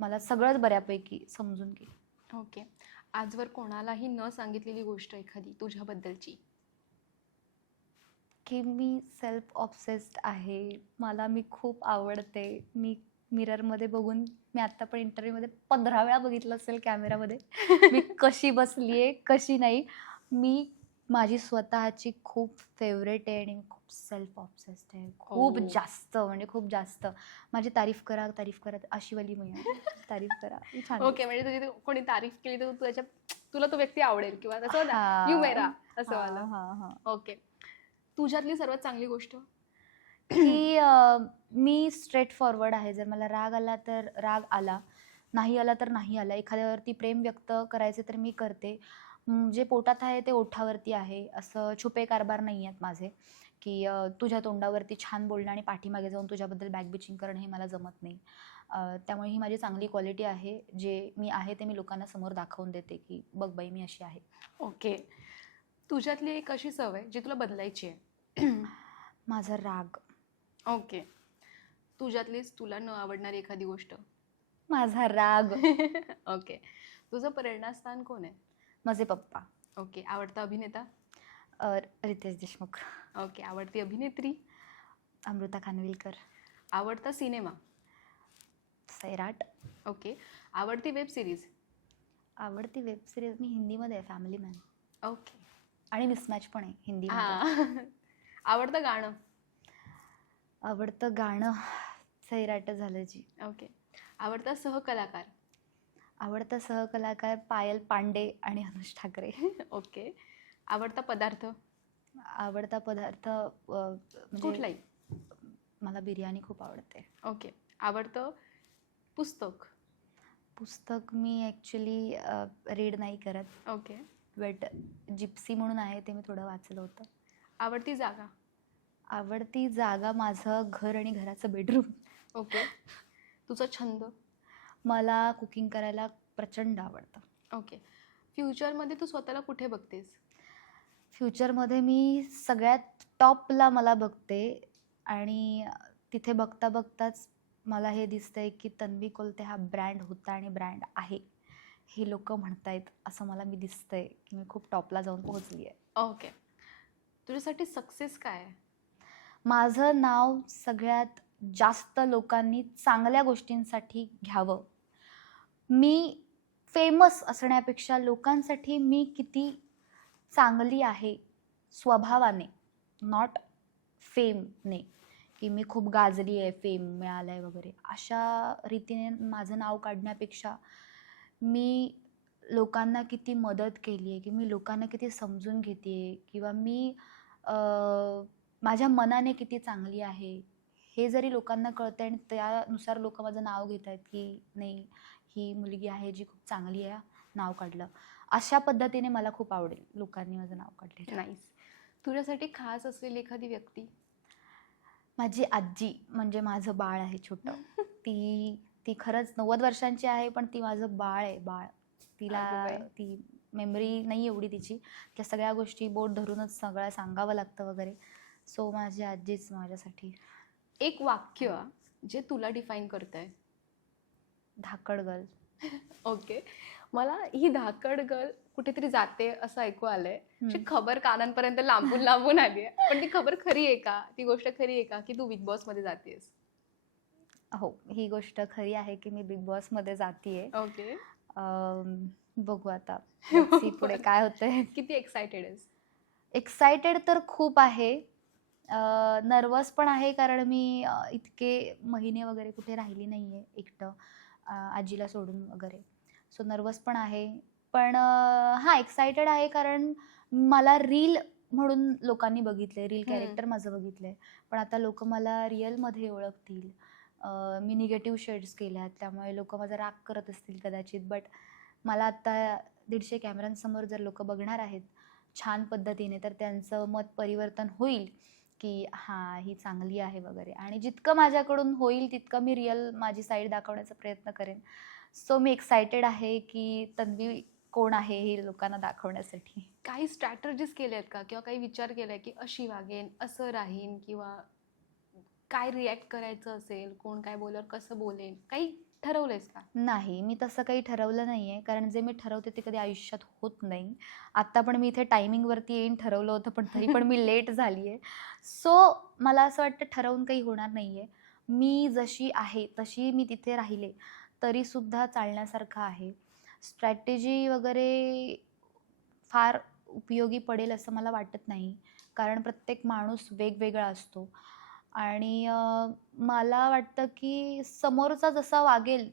मला सगळंच बऱ्यापैकी समजून गेलं. ओके. आजवर कोणालाही न सांगितलेली गोष्ट एखादी तुझ्याबद्दलची. की मी सेल्फ ऑब्सेस्ड आहे, मी खूप आवडते. मी मिररमध्ये बघून, मी आत्ता पण इंटरव्ह्यूमध्ये 15 वेळा बघितलं असेल कॅमेरामध्ये, मी कशी बसलीये कशी नाही. मी माझी स्वतःची खूप फेवरेट आहे आणि खूप सेल्फ ऑब्सेस्ड आहे, खूप जास्त, म्हणजे खूप जास्त. माझी तारीफ करा अशी वाली मी आहे. तारीफ करा छान. ओके. म्हणजे तुझी कोणी तारीफ केली तर तुला तो व्यक्ती आवडेल किंवा तसं यू मेरा असं वाला. ओके. तुझ्यातली सर्वात चांगली गोष्ट? की मी स्ट्रेट फॉरवर्ड आहे. जर मला राग आला तर राग आला, नाही आला तर नाही आला. एखाद्यावरती प्रेम व्यक्त करायचे तर मी करते. जे पोटात आहे ते ओठावरती आहे. असं छुपे कारभार नाही आहेत माझे, की तुझ्या तोंडावरती छान बोलणं आणि पाठीमागे जाऊन तुझ्याबद्दल बॅकबिचिंग करणं हे मला जमत नाही. त्यामुळे ही माझी चांगली क्वालिटी आहे. जे मी आहे ते मी लोकांना समोर दाखवून देते, की बघ बाई मी अशी आहे. ओके. तुझ्यातली एक अशी सवय जी तुला बदलायची आहे? माझा राग. ओके. तुझ्यातलीच तुला न आवडणारी एखादी गोष्ट? माझा राग. ओके. तुझं प्रेरणास्थान कोण आहे? माझे पप्पा. ओके. आवडता अभिनेता? रितेश देशमुख. ओके. आवडती अभिनेत्री? अमृता खानविलकर. आवडता सिनेमा? सैराट. ओके. आवडती वेब सिरीज? आवडती वेब सिरीज मी हिंदीमध्ये आहे, फॅमिली मॅन. ओके. आणि मिसमॅच पण आहे हिंदीमध्ये. हां. आवडतं गाणं? आवडतं गाणं सैराट झालं जी. ओके. आवडता सहकलाकार? आवडता सहकलाकार पायल पांडे आणि अनुज ठाकरे. ओके. आवडता पदार्थ? आवडता पदार्थ म्हणजे कुठलाही? मला बिर्याणी खूप आवडते. ओके. आवडतं पुस्तक? पुस्तक मी ॲक्च्युली रीड नाही करत. ओके. बट जिप्सी म्हणून आहे ते मी थोडं वाचलं होतं. आवडती जागा? आवडती जागा माझं घर आणि घराचं बेडरूम. ओके. तुझा छंद? मला कुकिंग करायला प्रचंड आवडतं. ओके. फ्युचरमध्ये तू स्वतःला कुठे बघतेस? फ्युचरमध्ये मी सगळ्यात टॉपला मला बघते आणि तिथे बघता बघताच मला हे दिसतंय की तन्वी कोलते हा ब्रँड होता आणि ब्रँड आहे हे लोक म्हणतायत, असं मला दिसतंय की मी खूप टॉपला जाऊन पोहोचली आहे. ओके. तुझ्यासाठी सक्सेस काय आहे? माझं नाव सगळ्यात जास्त लोकांनी चांगल्या गोष्टींसाठी घ्यावं. मी फेमस असण्यापेक्षा लोकांसाठी मी किती चांगली आहे स्वभावाने, नॉट फेमने, की मी खूप गाजली आहे, फेम मिळालं आहे वगैरे, अशा रीतीने माझं नाव काढण्यापेक्षा मी लोकांना किती मदत केली आहे, की मी लोकांना किती समजून घेते आहे, किंवा मी माझ्या मनाने किती चांगली आहे, हे जरी लोकांना कळतं आणि त्यानुसार लोक माझं नाव घेत आहेत, की नाही ही मुलगी आहे जी खूप चांगली आहे, नाव काढलं, अशा पद्धतीने मला खूप आवडेल लोकांनी माझं नाव काढलेलं. नाईस. तुझ्यासाठी खास असलेली एखादी व्यक्ती? माझी आजी, म्हणजे माझं बाळ आहे छोटं. ती खरंच 90 वर्षांची आहे, पण ती माझं बाळ आहे, बाळ. तिला अगं बाई. ती मेमरी नाही एवढी तिची, त्या सगळ्या गोष्टी बोट धरूनच सगळं सांगावं लागतं वगैरे. सो माझी आजीच माझ्यासाठी. एक वाक्य जे तुला डिफाईन करतंय. धाकड गर्ल. ओके. मला ही धाकड गर्ल कुठेतरी जाते असं ऐकू आलंय. अशी खबर कानांपर्यंत लांबून लांबून आली आहे. पण ती खबर खरी आहे का? ती गोष्ट खरी आहे का की तू बिग बॉस मध्ये जातेस? हो, ही गोष्ट खरी आहे की मी बिग बॉस मध्ये जातीये. ओके. बघू आता Let's see पुढे काय होतंय. किती एक्साइटेड आहेस? एक्सायटेड तर खूप आहे, नर्वस पण आहे, कारण मी इतके महिने वगैरे कुठे राहिली नाही आहे एकटं, आजीला सोडून वगैरे. सो नर्वस पण आहे, पण हां एक्सायटेड आहे, कारण मला रील म्हणून लोकांनी बघितले, रील कॅरेक्टर माझं बघितलं आहे, पण आता लोक मला रिअलमध्ये ओळखतील. मी निगेटिव्ह शेड्स केल्यात, त्यामुळे लोक माझा राग करत असतील कदाचित, बट मला आता 150 कॅमेऱ्यांसमोर जर लोक बघणार आहेत छान पद्धतीने, तर त्यांचं मत परिवर्तन होईल की हां ही चांगली आहे वगैरे, आणि जितकं माझ्याकडून होईल तितकं मी रिअल माझी साईड दाखवण्याचा प्रयत्न करेन. सो मी एक्सायटेड आहे की तन्वी कोण आहे हे लोकांना दाखवण्यासाठी. काही स्ट्रॅटर्जीज केल्या आहेत का, किंवा काही विचार केलाय की अशी वागेन, असं राहीन, किंवा काय रिॲक्ट करायचं असेल, कोण काय बोलवर कसं बोलेन, काही ठरवलंयस का? नाही, मी तसं काही ठरवलं नाही आहे, कारण जे मी ठरवते ते कधी आयुष्यात होत नाही. आत्ता पण मी इथे टायमिंगवरती येईन ठरवलं होतं, पण तरी पण मी लेट झाली आहे. सो मला असं वाटतं ठरवून काही होणार नाही आहे. मी जशी आहे तशी मी तिथे राहिले तरीसुद्धा चालण्यासारखं आहे. स्ट्रॅटेजी वगैरे फार उपयोगी पडेल असं मला वाटत नाही, कारण प्रत्येक माणूस वेगवेगळा असतो, आणि मला वाटतं की समोरचा जसा वागेल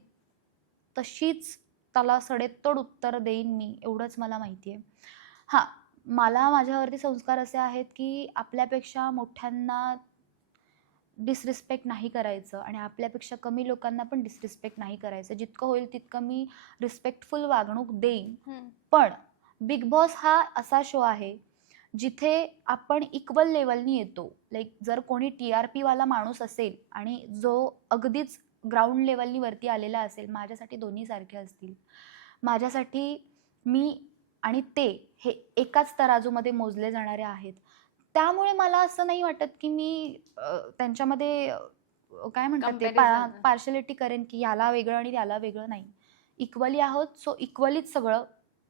तशीच त्याला सडेतोड उत्तर देईन मी, एवढंच मला माहिती आहे. हां, मला माझ्यावरती संस्कार असे आहेत की आपल्यापेक्षा मोठ्यांना डिसरिस्पेक्ट नाही करायचं, आणि आपल्यापेक्षा कमी लोकांना पण डिसरिस्पेक्ट नाही करायचं. जितकं होईल तितकं मी रिस्पेक्टफुल वागणूक देईन. पण बिग बॉस हा असा शो आहे जिथे आपण इक्वल लेवलनी येतो. लाईक जर कोणी TRP वाला माणूस असेल आणि जो अगदीच ग्राउंड लेवलनी वरती आलेला असेल, माझ्यासाठी दोन्ही सारखे असतील. माझ्यासाठी मी आणि ते हे एकाच तराजूमध्ये मोजले जाणारे आहेत. त्यामुळे मला असं नाही वाटत की मी त्यांच्यामध्ये काय म्हणतात ते Comparison. पार्शलिटी करेन की याला वेगळं आणि त्याला वेगळं. नाही, इक्वली आहोत. सो इक्वलीच सगळं,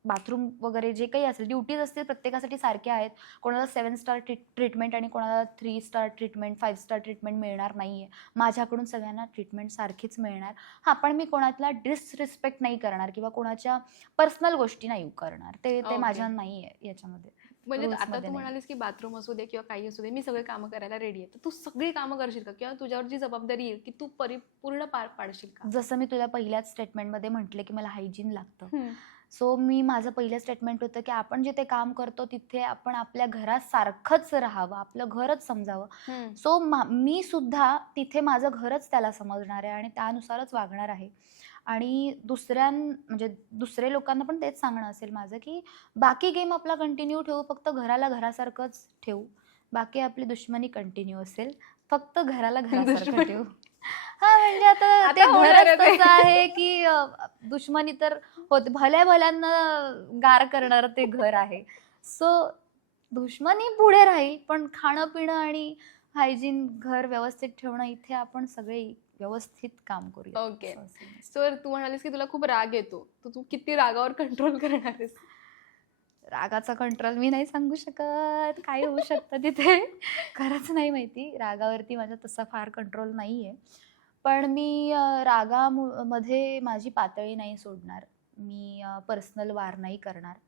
बाथरूम वगैरे जे काही असेल, ड्युटीज असतील प्रत्येकासाठी सारख्या आहेत. कोणाला 7 स्टार ट्रीटमेंट आणि कोणाला 3 स्टार ट्रीटमेंट, 5 स्टार ट्रीटमेंट मिळणार नाही आहे. माझ्याकडून सगळ्यांना ट्रीटमेंट सारखीच मिळणार. हां, पण मी कोणाला डिसरिस्पेक्ट नाही करणार किंवा कोणाच्या पर्सनल गोष्टी नाही करणार. ते Okay. माझ्या नाही आहे याच्यामध्ये. म्हणजे Rules आता मध्ये तू नाही. म्हणालीस की बाथरूम असू दे किंवा काही असू दे, मी सगळे कामं करायला रेडी आहे. तर तू सगळी कामं करशील का, किंवा तुझ्यावर जी जबाबदारी येईल की तू परिपूर्ण पार पाडशील का? जसं मी तुला पहिल्याच स्टेटमेंटमध्ये म्हटले की मला हायजीन लागतं. सो मी माझं पहिलं स्टेटमेंट होतं की आपण जिथे काम करतो तिथे आपण आपल्या घरासारखंच राहावं, आपलं घरच समजावं. सो मी सुद्धा तिथे माझं घरच त्याला समजणार आहे आणि त्यानुसारच वागणार आहे. आणि म्हणजे दुसरे लोकांना पण तेच सांगणं असेल माझं की बाकी गेम आपला कंटिन्यू ठेवू, फक्त घराला घरासारखंच ठेवू. बाकी आपली दुश्मनी कंटिन्यू असेल, फक्त घराला घरासारखं ठेवू. हा, म्हणजे आता ते घरच तसं आहे की दुश्मनी तर होते, भल्या भल्यांना गार करणार ते घर आहे. सो दुश्मनी पुढे राहील, पण खाणं पिणं आणि हायजीन, घर व्यवस्थित ठेवणं, इथे आपण सगळे व्यवस्थित काम करूया. ओके. सो तू म्हणालीस की तुला खूप राग येतो, तर तू किती रागावर कंट्रोल करणार आहेस? रागाचा कंट्रोल मी नाही सांगू शकत. काय होऊ शकतं तिथे खरंच नाही माहिती. रागावरती माझा तसा फार कंट्रोल नाहीये. पण मी मध्ये माझी पातळी नाही सोडणार. मी पर्सनल वार नाही करणार.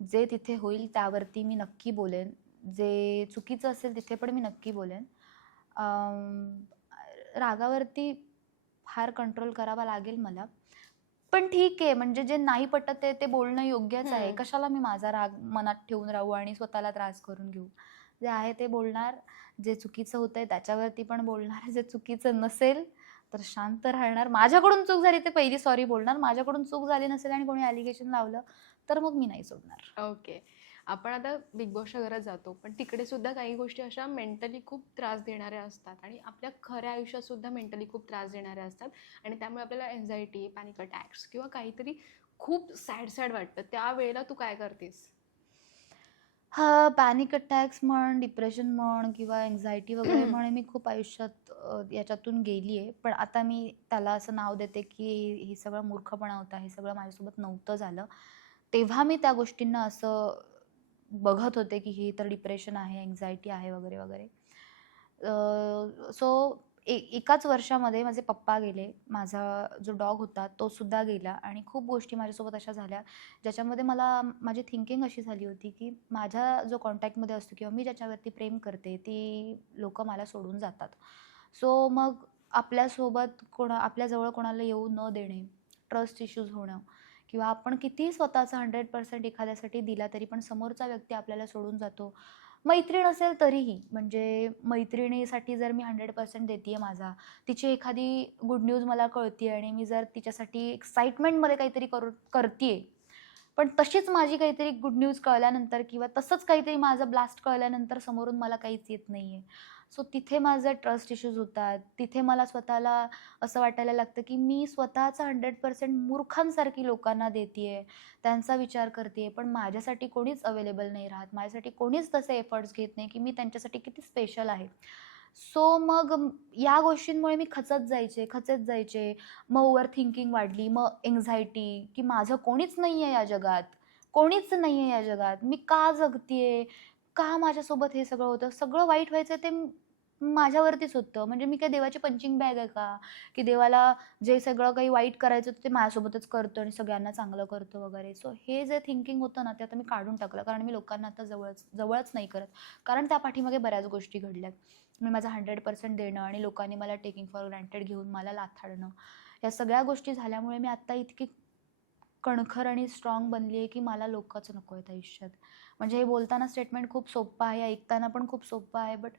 जे तिथे होईल त्यावरती मी नक्की बोलेन. जे चुकीचं असेल तिथे पण मी नक्की बोलेन. अं, रागावरती फार कंट्रोल करावा लागेल मला. पण ठीक आहे, म्हणजे जे नाही पटत आहे ते बोलणं योग्यच आहे. कशाला मी माझा राग मनात ठेवून राहू आणि स्वतःला त्रास करून घेऊ. जे आहे ते बोलणार. जे चुकीचं होतंय त्याच्यावरती पण बोलणार. जे चुकीचं नसेल तर शांत राहणार. माझ्याकडून चूक झाली ते पहिली सॉरी बोलणार. माझ्याकडून चूक झाली नसेल आणि कोणी ॲलिगेशन लावलं तर मग मी नाही सोडणार. ओके. आपण आता बिग बॉसच्या घरात जातो, पण तिकडे सुद्धा काही गोष्टी अशा मेंटली खूप त्रास देणाऱ्या असतात आणि आपल्या खऱ्या आयुष्यात सुद्धा मेंटली खूप त्रास देणाऱ्या असतात आणि त्यामुळे आपल्याला एन्झायटी, पॅनिक अटॅक्स किंवा काहीतरी खूप सॅड वाटतं. त्यावेळेला तू काय करतेस? पॅनिक अटॅक्स म्हण, डिप्रेशन म्हण किंवा एन्झायटी वगैरे म्हण, मी खूप आयुष्यात याच्यातून गेली आहे. पण आता मी त्याला असं नाव देते की हे सगळं मूर्खपणा होता. हे सगळं माझ्यासोबत नव्हतं झालं. तेव्हा मी त्या गोष्टींना असं बघत होते की हे तर डिप्रेशन आहे, एन्झायटी आहे वगैरे वगैरे. सो एकाच वर्षामध्ये माझे पप्पा गेले. माझा जो डॉग होता तो सुद्धा गेला आणि खूप गोष्टी माझ्यासोबत अशा झाल्या ज्याच्यामध्ये माझी थिंकिंग अशी झाली होती की माझ्या जो कॉन्टॅक्टमध्ये असतो किंवा मी ज्याच्यावरती प्रेम करते ती लोकं मला सोडून जातात. सो मग आपल्याजवळ कोणाला येऊ न देणे, ट्रस्ट इश्यूज होणं किंवा आपण कितीही स्वतःचा 100% एखाद्यासाठी दिला तरी पण समोरचा व्यक्ती आपल्याला सोडून जातो. मैत्रीण असेल तरीही, म्हणजे मैत्रिणीसाठी जर मी 100% देते माझा, तिची एखादी गुड न्यूज मला कळते आणि मी जर तिच्यासाठी एक्साइटमेंटमध्ये काहीतरी करते पण तशीच माझी काहीतरी गुड न्यूज कळल्यानंतर किंवा तसंच काहीतरी माझं ब्लास्ट कळल्यानंतर समोरून मला काहीच येत नाहीये. सो तिथे माझं ट्रस्ट इश्यूज होतात. तिथे मला स्वतःला असं वाटायला लागतं की मी स्वतःचा 100% मूर्खांसारखी लोकांना देतेय, त्यांचा विचार करतेय, पण माझ्यासाठी कोणीच अवेलेबल नाही राहत. माझ्यासाठी कोणीच तसे एफर्ट्स घेत नाही की मी त्यांच्यासाठी किती स्पेशल आहे. सो मग या गोष्टींमुळे मी खचत जायचे. मग ओव्हर थिंकिंग वाढली, मग एन्झायटी की माझं कोणीच नाहीये या जगात, कोणीच नाहीये या जगात. मी का जगतेय? का माझ्यासोबत हे सगळं होतं? सगळं वाईट व्हायचं ते माझ्यावरतीच होतं. म्हणजे मी काय देवाची पंचिंग बॅग आहे का? की देवाला जे सगळं काही वाईट करायचं होतं ते माझ्यासोबतच करतो आणि सगळ्यांना चांगलं करतो वगैरे. सो हे जे थिंकिंग होतं ना, ते आता मी काढून टाकलं. कारण मी लोकांना आता जवळच नाही करत. कारण त्या पाठीमागे बऱ्याच गोष्टी घडल्यात. मी माझा 100% देणं आणि लोकांनी मला टेकिंग फॉर ग्रँटेड घेऊन मला लाथाडणं, या सगळ्या गोष्टी झाल्यामुळे मी आत्ता इतकी कणखर आणि स्ट्रॉंग बनली आहे की मला लोकच नको आहेत आयुष्यात. म्हणजे हे बोलताना स्टेटमेंट खूप सोपं आहे, ऐकताना पण खूप सोपं आहे, बट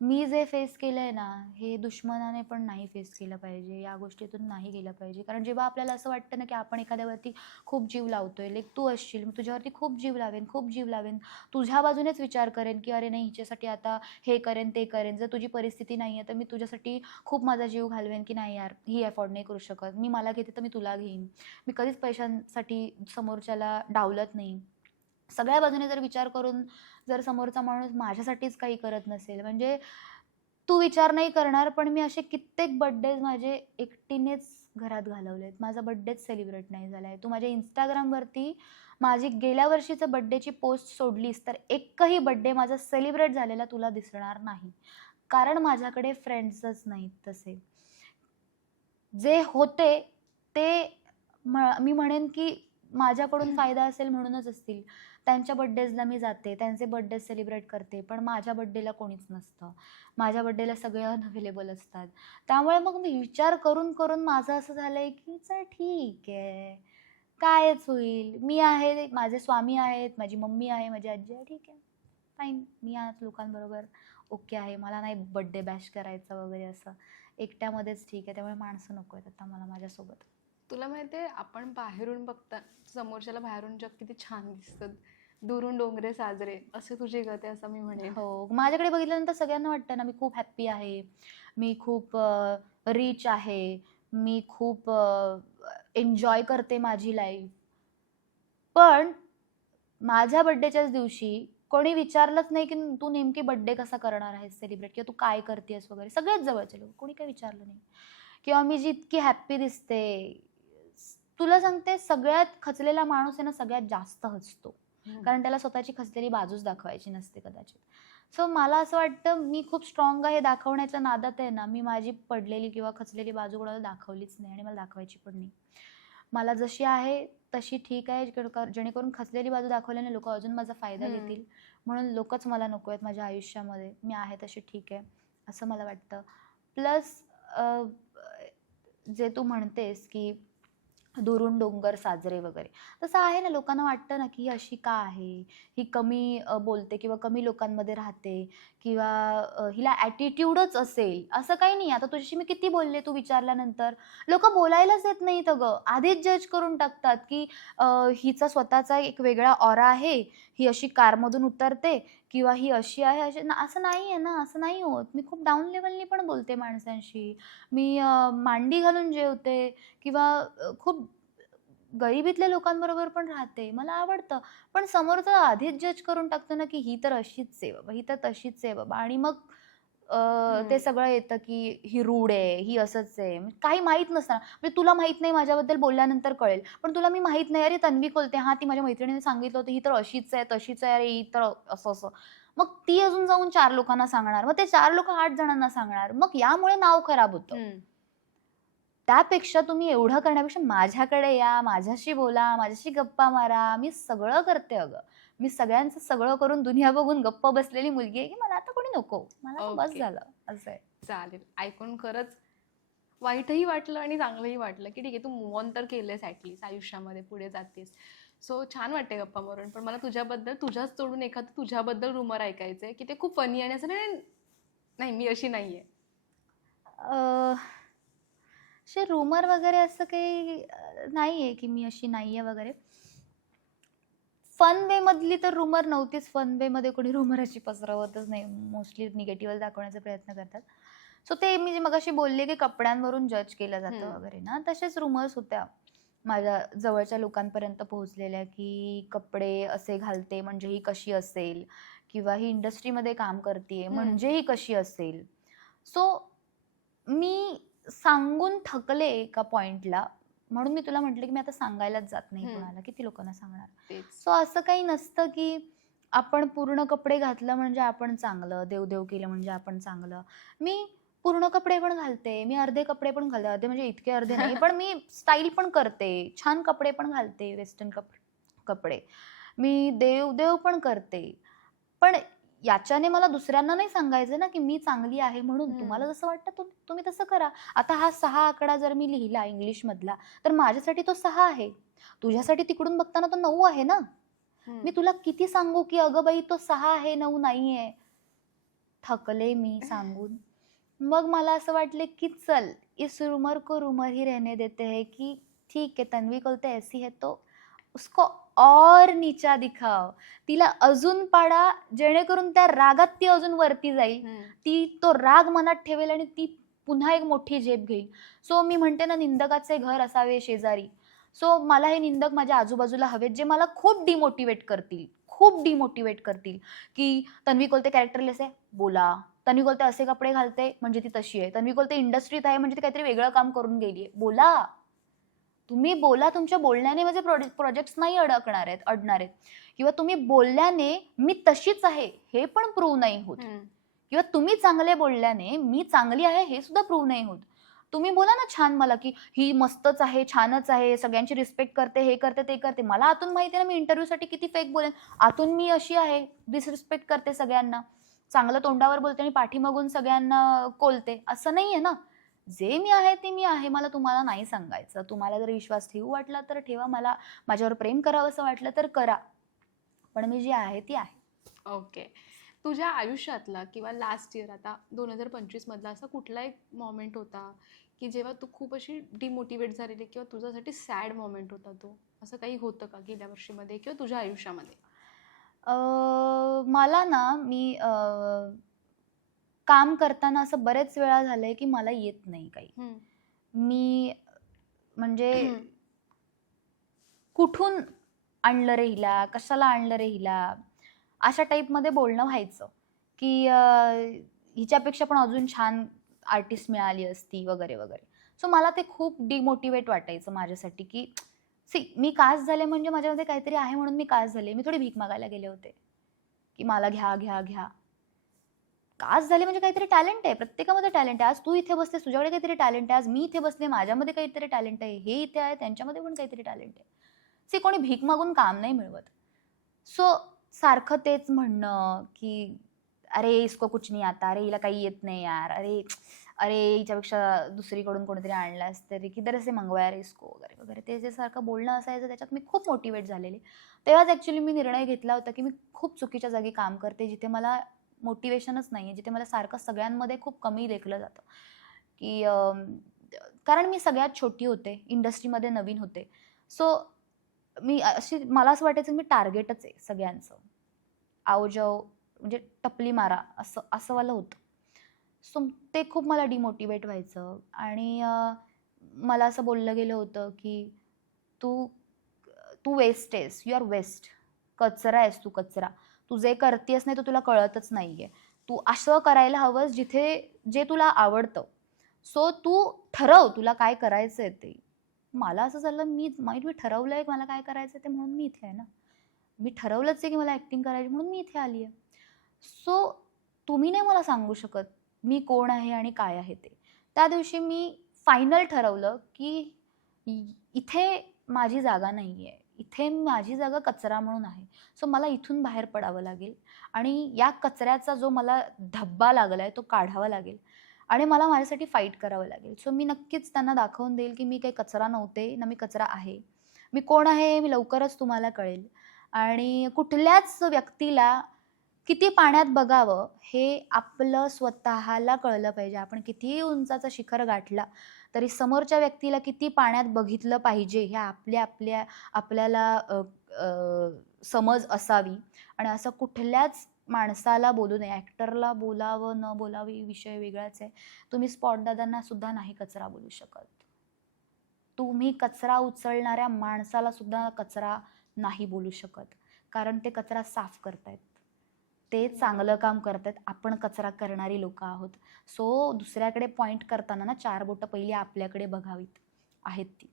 मी जे फेस केलंय ना, हे दुश्मनाने पण नाही फेस केलं पाहिजे. या गोष्टीतून नाही गेलं पाहिजे. कारण जेव्हा आपल्याला असं वाटतं ना की आपण एखाद्यावरती खूप जीव लावतोय, लाईक तू असशील, मी तुझ्यावरती खूप जीव लावेन, तुझ्या बाजूनेच विचार करेन की अरे नाही, हिच्यासाठी आता हे करेन ते करेन. जर तुझी परिस्थिती नाही आहे तर मी तुझ्यासाठी खूप माझा जीव घालवेन की नाही यार, ही अफोर्ड नाही करू शकत, मी मला घेते तर मी तुला घेईन. मी कधीच पैशांसाठी समोरच्याला डावलत नाही. सगळ्या बाजूने जर विचार करून जर समोरचा माणूस माझ्यासाठीच काही करत नसेल, म्हणजे तू विचार नाही करणार, पण मी असे कित्येक बर्थडेज माझे एकटीनेच घरात घालवलेत. माझा बर्थडेच सेलिब्रेट नाही झालाय. तू माझ्या Instagramवरती माझी गेल्या वर्षीचं बर्थडेची पोस्ट सोडलीस तर एकही बर्थडे माझा सेलिब्रेट झालेला तुला दिसणार नाही. कारण माझ्याकडे फ्रेंड्सच नाहीत तसे. जे होते ते मी म्हणेन की माझ्याकडून फायदा असेल म्हणूनच असतील. त्यांच्या बर्थडेजला मी जाते, त्यांचे बर्थडे सेलिब्रेट करते, पण माझ्या बर्थडेला कोणीच नसतं. माझ्या बर्थडेला सगळे अनअवेलेबल असतात. त्यामुळे मग मी विचार करून करून माझं असं झालंय की चल ठीक आहे, कायच होईल. मी आहे, माझे स्वामी आहेत, माझी मम्मी आहे, माझी आजी आहे, ठीक आहे, फाईन. मी आज लोकांबरोबर ओके आहे. मला नाही बर्थडे बॅश करायचा वगैरे असं. एकट्यामध्येच ठीक आहे. त्यामुळे माणसं नको आहेत आता मला माझ्यासोबत. तुला माहिती आहे, आपण बाहेरून बघता समोरच्याला बाहेरून जग किती छान दिसतं, दुरून डोंगरे साजरे, असे तुझे गते असं मी म्हणेन. हो, माझ्याकडे बघितल्यानंतर सगळ्यांना वाटतं ना मी खूप हॅप्पी आहे, मी खूप रिच आहे, मी खूप एन्जॉय करते माझी लाईफ. पण माझ्या बर्थडेच्याच दिवशी कोणी विचारलंच नाही की तू नेमकी बर्थडे कसा करणार आहेस सेलिब्रेट, किंवा तू काय करतेस वगैरे. सगळ्यात जवळचे लोक, कोणी काही विचारलं नाही. किंवा मी जी इतकी हॅप्पी दिसते, तुला सांगते सगळ्यात खचलेला माणूस आहे ना सगळ्यात जास्त हसतो. कारण त्याला स्वतःची खचलेली बाजूच दाखवायची नसते कदाचित. सो मला असं वाटतं मी खूप स्ट्रॉंग आहे दाखवण्याच्या नादात आहे ना, मी माझी पडलेली किंवा खचलेली बाजू कोणाला दाखवलीच नाही आणि मला दाखवायची पण नाही. मला जशी आहे तशी ठीक आहे, जेणेकरून खचलेली बाजू दाखवल्याने लोक अजून माझा फायदा घेतील, म्हणून लोकच मला नको आहेत माझ्या आयुष्यामध्ये. मी आहे तशी ठीक आहे असं मला वाटतं. प्लस जे तू म्हणतेस की दुरून डोंगर साजरे वगैरे, तसं आहे ना, लोकांना वाटतं ना की ही अशी का आहे, ही कमी बोलते किंवा कमी लोकांमध्ये राहते किंवा हिला ॲटिट्यूडच असेल, असं काही नाही. आता तुझ्याशी मी किती बोलले तू विचारल्यानंतर, लोक बोलायलाच येत नाहीत अगं, आधीच जज करून टाकतात की हिचा स्वतःचा एक वेगळा ऑरा आहे, ही अशी कारमधून उतरते किंवा ही अशी आहे, असं नाही आहे ना, असं नाही होत. मी खूप डाऊन लेवलनी पण बोलते माणसांशी, मी मांडी घालून जेवते किंवा खूप गरिबीतल्या लोकांबरोबर पण राहते, मला आवडतं. पण समोरचा आधीच जज करून टाकतो ना की ही तर अशीच आहे बाबा, ही तर तशीच आहे बाबा, आणि मग ते सगळं येतं की ही रूड आहे, ही असंच आहे. काही माहीत नसतं म्हणजे तुला माहित नाही, माझ्याबद्दल बोलल्यानंतर कळेल, पण तुला मी माहित नाही, अरे तन्वी कोलते, हा ती माझ्या मैत्रिणीने सांगितलं होतं, ही तर अशीच आहे तशीच आहे, अरे ही तर असं असं. मग ती अजून जाऊन 4 लोकांना सांगणार, मग ते 4 लोक 8 जणांना सांगणार, मग यामुळे नाव खराब होतं. त्यापेक्षा तुम्ही एवढं करण्यापेक्षा माझ्याकडे या, माझ्याशी बोला, माझ्याशी गप्पा मारा. मी सगळं करते अगं. मी सगळ्यांचं सगळं करून दुनिया बघून गप्प बसलेली मुलगी आहे की मला आता कोणी नको, मला आता बस झालं, असं आहे. चालेल. ऐकून खरंच वाईटही वाटलं आणि चांगलंही वाटलं की ठीक आहे, तू मूव्ह ऑन तर केलंस ॲटलीस्ट, आयुष्यामध्ये पुढे जातेस. सो छान वाटते गप्पा मारून. पण मला तुझ्याबद्दल, तुझ्याच तोडून एखादं तुझ्याबद्दल रुमर ऐकायचं आहे की ते खूप फनी आणि असं नाही मी अशी नाही आहे. असे रूमर वगैरे असं काही नाही आहे की मी अशी नाही आहे वगैरे. फन वे मधली तर रूमर नव्हतीच. फन वे मध्ये कोणी रूमर अशी पसरवतच नाही, मोस्टली निगेटिव्ह दाखवण्याचा प्रयत्न करतात. सो ते मी जे मगाशी बोलले की कपड्यांवरून जज केलं जातं वगैरे ना, तसेच रूमर्स होत्या माझ्या जवळच्या लोकांपर्यंत पोहोचलेल्या की कपडे असे घालते म्हणजे ही कशी असेल, किंवा ही इंडस्ट्रीमध्ये काम करते म्हणजे ही कशी असेल. सो मी सांगून थकले एका पॉइंटला, म्हणून मी तुला म्हटलं की मी आता सांगायलाच जात नाही कोणाला, किती लोकांना सांगणार. सो असं काही नसतं की आपण पूर्ण कपडे घातलं म्हणजे आपण चांगलं, देवदेव केलं म्हणजे आपण चांगलं. मी पूर्ण कपडे पण घालते, मी अर्धे कपडे पण घालते, अर्धे म्हणजे इतके अर्धे नाही, पण मी स्टाईल पण करते, छान कपडे पण घालते, वेस्टर्न कपडे. मी देवदेव पण करते. पण याच्याने मला दुसऱ्यांना नाही सांगायचं ना की मी चांगली आहे म्हणून. तुम्हाला जसं वाटतं तुम्ही तसं करा. आता हा 6 आकडा जर मी लिहिला इंग्लिश मधला, तर माझ्यासाठी तो 6 आहे, तुझ्यासाठी तिकडून बघताना तो 9 आहे ना. मी तुला किती सांगू की अगं बाई तो 6 आहे 9 नाहीये. थकले मी सांगून. मग मला असं वाटले की चल, इस रूमर को रूमर ही रहने देते हैं की ठीक है, तन्वी कोलते ऐसी है तो उसको और नीचा दिखाव, तिला अजून पाडा, जेणेकरून त्या रागात ती अजून वरती जाईल, ती तो राग मनात ठेवेल आणि ती पुन्हा एक मोठी झेप घेईल. सो मी म्हणते ना, निंदकाचे घर असावे शेजारी. सो मला हे निंदक माझ्या आजूबाजूला हवेत, जे मला खूप डिमोटिवेट करतील की तन्वी कोलते कॅरेक्टरलेस आहे, बोला. तन्वी कोलते असे कपडे घालते म्हणजे ती तशी आहे, तन्वी कोलते इंडस्ट्रीत आहे म्हणजे ती काहीतरी वेगळं काम करून गेली आहे, बोला. तुम्ही बोला, तुमच्या बोलण्याने माझे प्रोजेक्ट्स नाही अडणार आहेत, किंवा तुम्ही बोलल्याने मी तशीच आहे हे पण प्रूव्ह नाही होत, किंवा तुम्ही चांगले बोलल्याने मी चांगली आहे हे सुद्धा प्रूव्ह नाही होत. तुम्ही बोला ना छान मला की ही मस्तच आहे, छानच आहे, सगळ्यांची रिस्पेक्ट करते, हे करते ते करते. मला आतून माहिती आहे ना, मी इंटरव्ह्यूसाठी किती फेक बोलेन, आतून मी अशी आहे, डिसरिस्पेक्ट करते सगळ्यांना, चांगलं तोंडावर बोलते आणि पाठीमागून सगळ्यांना कोलते, असं नाहीये ना. जे मी आहे ते मी आहे, मला तुम्हाला नाही सांगायचं. तुम्हाला जर विश्वास ठेवू वाटला तर ठेवा, मला माझ्यावर प्रेम करावं असं वाटलं तर करा, पण मी जी आहे ती आहे. ओके. तुझ्या आयुष्यातला किंवा लास्ट इयर, आता 2025 मधला असा कुठला एक मोमेंट होता की जेव्हा तू खूप अशी डिमोटिवेट झालेली किंवा तुझ्यासाठी सॅड मोमेंट होता तो, असं काही होतं का गेल्या वर्षीमध्ये किंवा तुझ्या आयुष्यामध्ये? मला ना, मी काम करताना असं बरेच वेळा झालंय की मला येत नाही काही. मी म्हणजे कुठून आणलं रे हिला, कशाला आणलं रे हिला, अशा टाईपमध्ये बोलणं व्हायचं की हिच्यापेक्षा पण अजून छान आर्टिस्ट मिळाली असती वगैरे वगैरे. सो मला ते खूप डिमोटिवेट वाटायचं माझ्यासाठी की सी मी कास्ट झाले म्हणजे माझ्यामध्ये काहीतरी आहे म्हणून मी कास्ट झाले. मी थोडी भीक मागायला गेले होते, की मला घ्या, घ्या, घ्या. कास्ट झाले म्हणजे काहीतरी टॅलेंट आहे. प्रत्येकामध्ये टॅलेंट आहे. आज तू इथे बसतेस, तुझ्याकडे काहीतरी टॅलेंट आहे. आज मी इथे बसले, माझ्यामध्ये काहीतरी टॅलेंट आहे. हे इथे आहे, त्यांच्यामध्ये पण काहीतरी टॅलेंट आहे. सी कोणी भीक मागून काम नाही मिळवत. सो सारखं तेच म्हणणं, की "अरे इसको कुछ नहीं आता. अरे हिला काही येत नाही यार. अरे अरे हिच्यापेक्षा दुसरीकडून कोणीतरी आणलास तरी किधर से मंगवाया रे इसको" वगैरे, वगैरे. ते जे सारखं बोलणं असायचं त्याच्यात मी खूप मोटिवेट झालेले. तेव्हाच ॲक्चुअली मी निर्णय घेतला होता, की मी खूप चुकीच्या जागी काम करते, जिथे मला मोटिवेशनच नाही आहे, जिथे मला सारखं सगळ्यांमध्ये खूप कमी लेखलं जातं, की कारण मी सगळ्यात छोटी होते, इंडस्ट्रीमध्ये नवीन होते. सो मी अशी मला असं वाटायचं मी टार्गेटच आहे सगळ्यांचं. आवजव म्हणजे टपली मारा असं असं वालं होतं. सो ते खूप मला डिमोटिवेट व्हायचं आणि मला असं बोललं गेलं होतं, की "तू तू वेस्ट आहेस. You are waste. कचरा आहेस तू, कचरा. तू जे करतेस नाही, ते तुला कळतच नाहीये. तू असं करायला हवंस जिथे जे तुला आवडतं. सो तू ठरव तुला काय करायचंय ते." मला असं झालं मी ठरवलंय मला काय करायचंय ते म्हणून मी इथे आहे ना. मी ठरवलंच आहे की मला ॲक्टिंग करायची म्हणून मी इथे आली आहे. सो तुम्ही नाही मला सांगू शकत मी कोण आहे आणि काय आहे ते. त्या दिवशी मी फायनल ठरवलं की इथे माझी जागा नाही आहे. इथे माझी जागा कचरा म्हणून आहे. सो मला इथून बाहेर पडावं लागेल आणि या कचऱ्याचा जो मला धब्बा लागलाय तो काढावा लागेल आणि मला माझ्यासाठी फाईट करावं लागेल. सो मी नक्कीच त्यांना दाखवून देईल की मी काही कचरा नव्हते ना मी कचरा आहे. मी कोण आहे मी लवकरच तुम्हाला कळेल आणि कुठल्याच व्यक्तीला किती पाण्यात बघावं हे आपलं स्वतःला कळलं पाहिजे. आपण कितीही उंचाचा शिखर गाठला तरी समोरच्या व्यक्तीला किती पाण्यात बघितलं पाहिजे हे आपल्याला समज असावी आणि असं कुठल्याच माणसाला बोलू नये. ॲक्टरला बोलावं न बोलावं विषय वेगळाच आहे. तुम्ही स्पॉट दादांना सुद्धा नाही कचरा बोलू शकत. तुम्ही कचरा उचलणाऱ्या माणसाला सुद्धा कचरा नाही बोलू शकत. कारण ते कचरा साफ करतायत. ते चांगलं काम करतायत. आपण कचरा करणारी लोकं आहोत. सो दुसऱ्याकडे पॉइंट करताना ना 4 बोटं पहिली आपल्याकडे बघावीत. आहेत ती.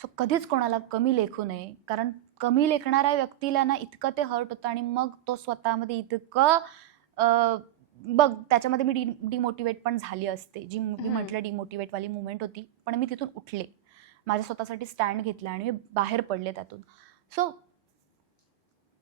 सो कधीच कोणाला कमी लेखू नये. कारण कमी लेखणाऱ्या व्यक्तीला ना इतकं ते हर्ट होतं आणि मग तो स्वतःमध्ये इतकं बघ त्याच्यामध्ये मी डिमोटिवेट पण झाली असते. जी मी म्हटलं डिमोटिवेटवाली मुव्हमेंट होती. पण मी तिथून उठले. माझ्या स्वतःसाठी स्टँड घेतला आणि मी बाहेर पडले त्यातून. सो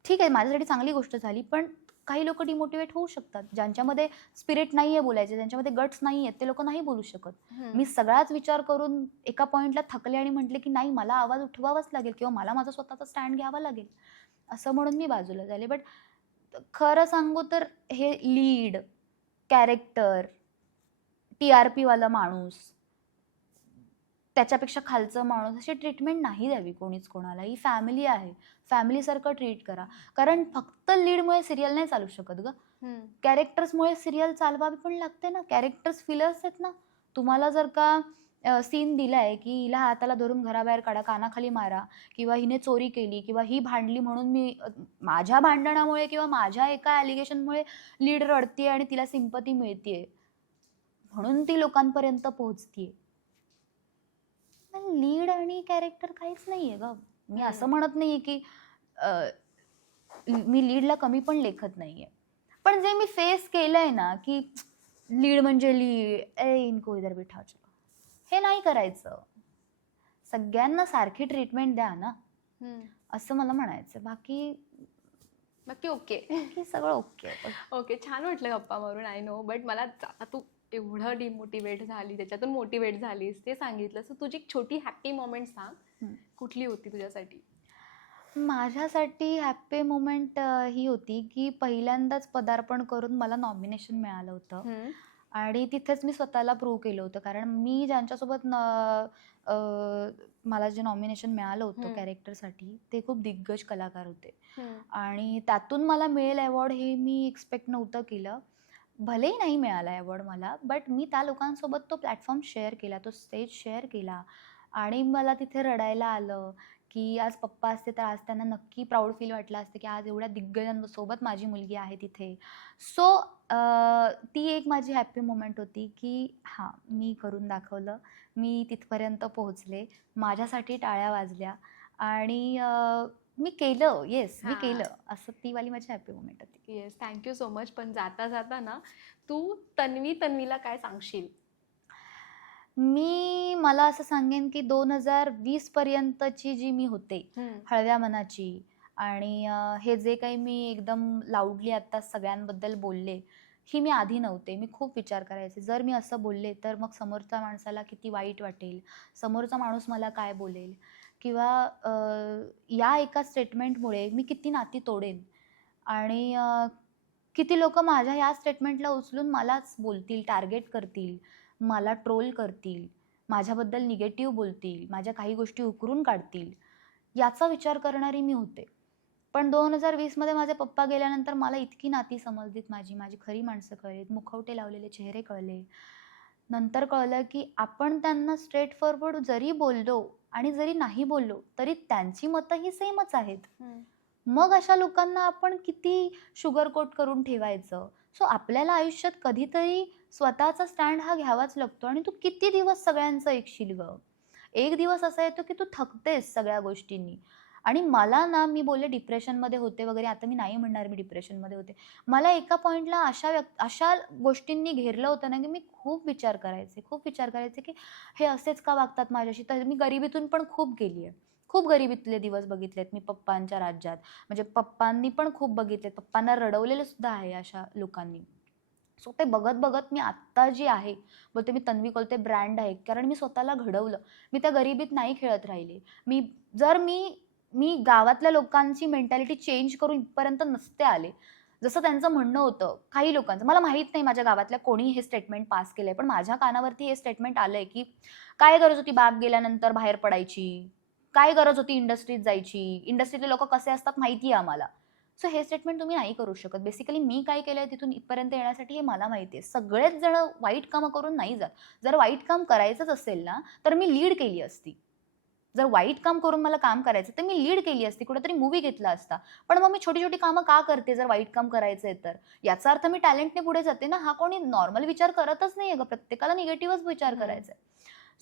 ठीक आहे माझ्यासाठी चांगली गोष्ट झाली. पण काही लोकं डिमोटिवेट होऊ शकतात. ज्यांच्यामध्ये स्पिरिट नाहीये बोलायचे, ज्यांच्यामध्ये गट्स नाहीयेत ते लोकं नाही बोलू शकत. मी सगळाच विचार करून एका पॉइंटला थकले आणि म्हटले, की नाही मला आवाज उठवावाच लागेल किंवा मला माझा स्वतःचा स्टँड घ्यावा लागेल. असं म्हणून मी बाजूला झाले. बट खरं सांगू तर हे लीड, कॅरेक्टर, TRP वाला माणूस, त्याच्यापेक्षा खालचं माणूस अशी ट्रीटमेंट नाही द्यावी कोणीच कोणाला. ही फॅमिली आहे. फॅमिलीसारखं ट्रीट करा. कारण फक्त लीडमुळे सिरियल नाही चालू शकत गं. कॅरेक्टर्समुळे सिरियल चालवावी पण लागते ना. कॅरेक्टर्स फिलर्स आहेत ना. तुम्हाला जर का सीन दिलाय की हिला हाताला धरून घराबाहेर काढा, कानाखाली मारा किंवा हिने चोरी केली किंवा ही भांडली म्हणून मी माझ्या भांडणामुळे किंवा माझ्या एका ॲलिगेशनमुळे लीड रडतीये आणि तिला सिम्पती मिळतीये. म्हणून ती लोकांपर्यंत पोहोचतीये. लीड आणि कॅरेक्टर काहीच नाहीये ग. मी असं म्हणत नाहीये की मी लीडला कमी पण लेखत नाहीये. पण जे मी फेस केलंय ना की लीड म्हणजे लीड इनको इधर बिठा चलो हे नाही करायचं. सगळ्यांना सारखी ट्रीटमेंट द्या ना असं मला म्हणायचं. बाकी ओके. बाकी सगळं ओके. ओके छान वाटलं गप्पा मारून आय नो. बट मला आता तू एवढं डिमोटिवेट झाली त्याच्यातून मोटिवेट झालीस ते सांगितलं. सो तुझी एक छोटी हॅपी मोमेंट सांग. कुठली होती तुझ्यासाठी? माझ्यासाठी हॅपी मोमेंट ही होती की पहिल्यांदाच पदार्पण करून मला नॉमिनेशन मिळालं होतं आणि तिथेच मी स्वतःला प्रूव्ह केलं होतं. कारण मी ज्यांच्यासोबत मला जे नॉमिनेशन मिळालं होतं कॅरेक्टरसाठी ते खूप दिग्गज कलाकार होते आणि त्यातून मला मिळेल अवॉर्ड हे मी एक्सपेक्ट नव्हतं केलं. भलेही नाही मिळाला अवॉर्ड मला, बट मी त्या लोकांसोबत तो प्लॅटफॉर्म शेअर केला, तो स्टेज शेअर केला आणि मला तिथे रडायला आलं की आज पप्पा असते तर आज त्यांना नक्की प्राऊड फील वाटलं असतं की आज एवढ्या दिग्गजांसोबत माझी मुलगी आहे तिथे. सो ती एक माझी हॅपी मोमेंट होती की हां, मी करून दाखवलं. मी तिथपर्यंत पोहोचले. माझ्यासाठी टाळ्या वाजल्या आणि मी केलं. येस, मी हां. केलं. असं ती वाली माझी हॅपी मोमेंट होती. Yes, thank you so much. पण जाता जाता ना तू तन्वीला काय सांगशील? मला असं सांगेन की 2020 पर्यंतची जी मी होते, हळव्या मनाची आणि हे जे काही मी एकदम लाऊडली आत्ता सगळ्यांबद्दल बोलले, ही मी आधी नव्हते. मी खूप विचार करायचे. जर मी असं बोलले तर मग समोरच्या माणसाला किती वाईट वाटेल, समोरचा माणूस मला काय बोलेल किंवा या एका स्टेटमेंटमुळे मी किती नाती तोडेन आणि किती लोकं माझ्या या स्टेटमेंटला उचलून मलाच बोलतील, टार्गेट करतील, मला ट्रोल करतील, माझ्याबद्दल निगेटिव्ह बोलतील, माझ्या काही गोष्टी उकरून काढतील, याचा विचार करणारी मी होते. पण 2020 मध्ये माझे पप्पा गेल्यानंतर मला इतकी नाती समजलीत माझी खरी माणसं कळलीत, मुखवटे लावलेले चेहरे कळले. नंतर कळलं की आपण त्यांना स्ट्रेट फॉरवर्ड जरी बोललो आणि जरी नाही बोललो, तरी त्यांची मतं ही सेमच आहेत. मग अशा लोकांना आपण किती शुगर कोट करून ठेवायचं. सो आपल्याला आयुष्यात कधीतरी स्वतःचा स्टँड हा घ्यावाच लागतो आणि तू किती दिवस सगळ्यांचं ऐकशील गं. एक दिवस असा येतो की तू थकतेस सगळ्या गोष्टींनी. आणि मला ना, मी बोलले डिप्रेशनमध्ये होते वगैरे, आता मी नाही म्हणणार मी डिप्रेशनमध्ये होते. मला एका पॉइंटला अशा गोष्टींनी घेरलं होतं ना की मी खूप विचार करायचे की हे असेच का वागतात माझ्याशी. तर मी गरिबीतून पण खूप गेली आहे. खूप गरिबीतले दिवस बघितलेत मी पप्पांच्या राज्यात. म्हणजे पप्पांनी पण खूप बघितलेत. पप्पांना रडवलेलं सुद्धा आहे अशा लोकांनी. सो ते बघत बघत मी आत्ता जी आहे, बोलते मी तन्वी कोलते ब्रँड आहे, कारण मी स्वतःला घडवलं. मी त्या गरिबीत नाही खेळत राहिले. जर मी गावातल्या लोकांची मेंटॅलिटी चेंज करून इथपर्यंत नसते आले, जसं त्यांचं म्हणणं होतं काही लोकांचं. मला माहित नाही माझ्या गावातल्या कोणी हे स्टेटमेंट पास केलंय, पण माझ्या कानावरती हे स्टेटमेंट आलंय की काय गरज होती बाप गेल्यानंतर बाहेर पडायची, काय गरज होती इंडस्ट्रीत जायची, इंडस्ट्रीतले लोक कसे असतात माहिती आहे आम्हाला. सो हे स्टेटमेंट तुम्ही नाही करू शकत. बेसिकली मी काय केलंय तिथून इथपर्यंत येण्यासाठी हे मला माहिती आहे. सगळेच जण वाईट कामं करून नाही जात. जर वाईट काम करायचंच असेल ना, तर मी लीड केली असती. जर वाईट काम करून मला काम करायचं तर मी लीड केली असती, कुठेतरी मूवी घेतला असता. पण मग मी छोटी छोटी कामं का करते जर वाईट काम करायचंय तर? याचा अर्थ मी टॅलेंटने पुढे जाते ना. हा कोणी नॉर्मल विचार करतच नाहीये ग. प्रत्येकाला निगेटिव्हच विचार करायचा आहे.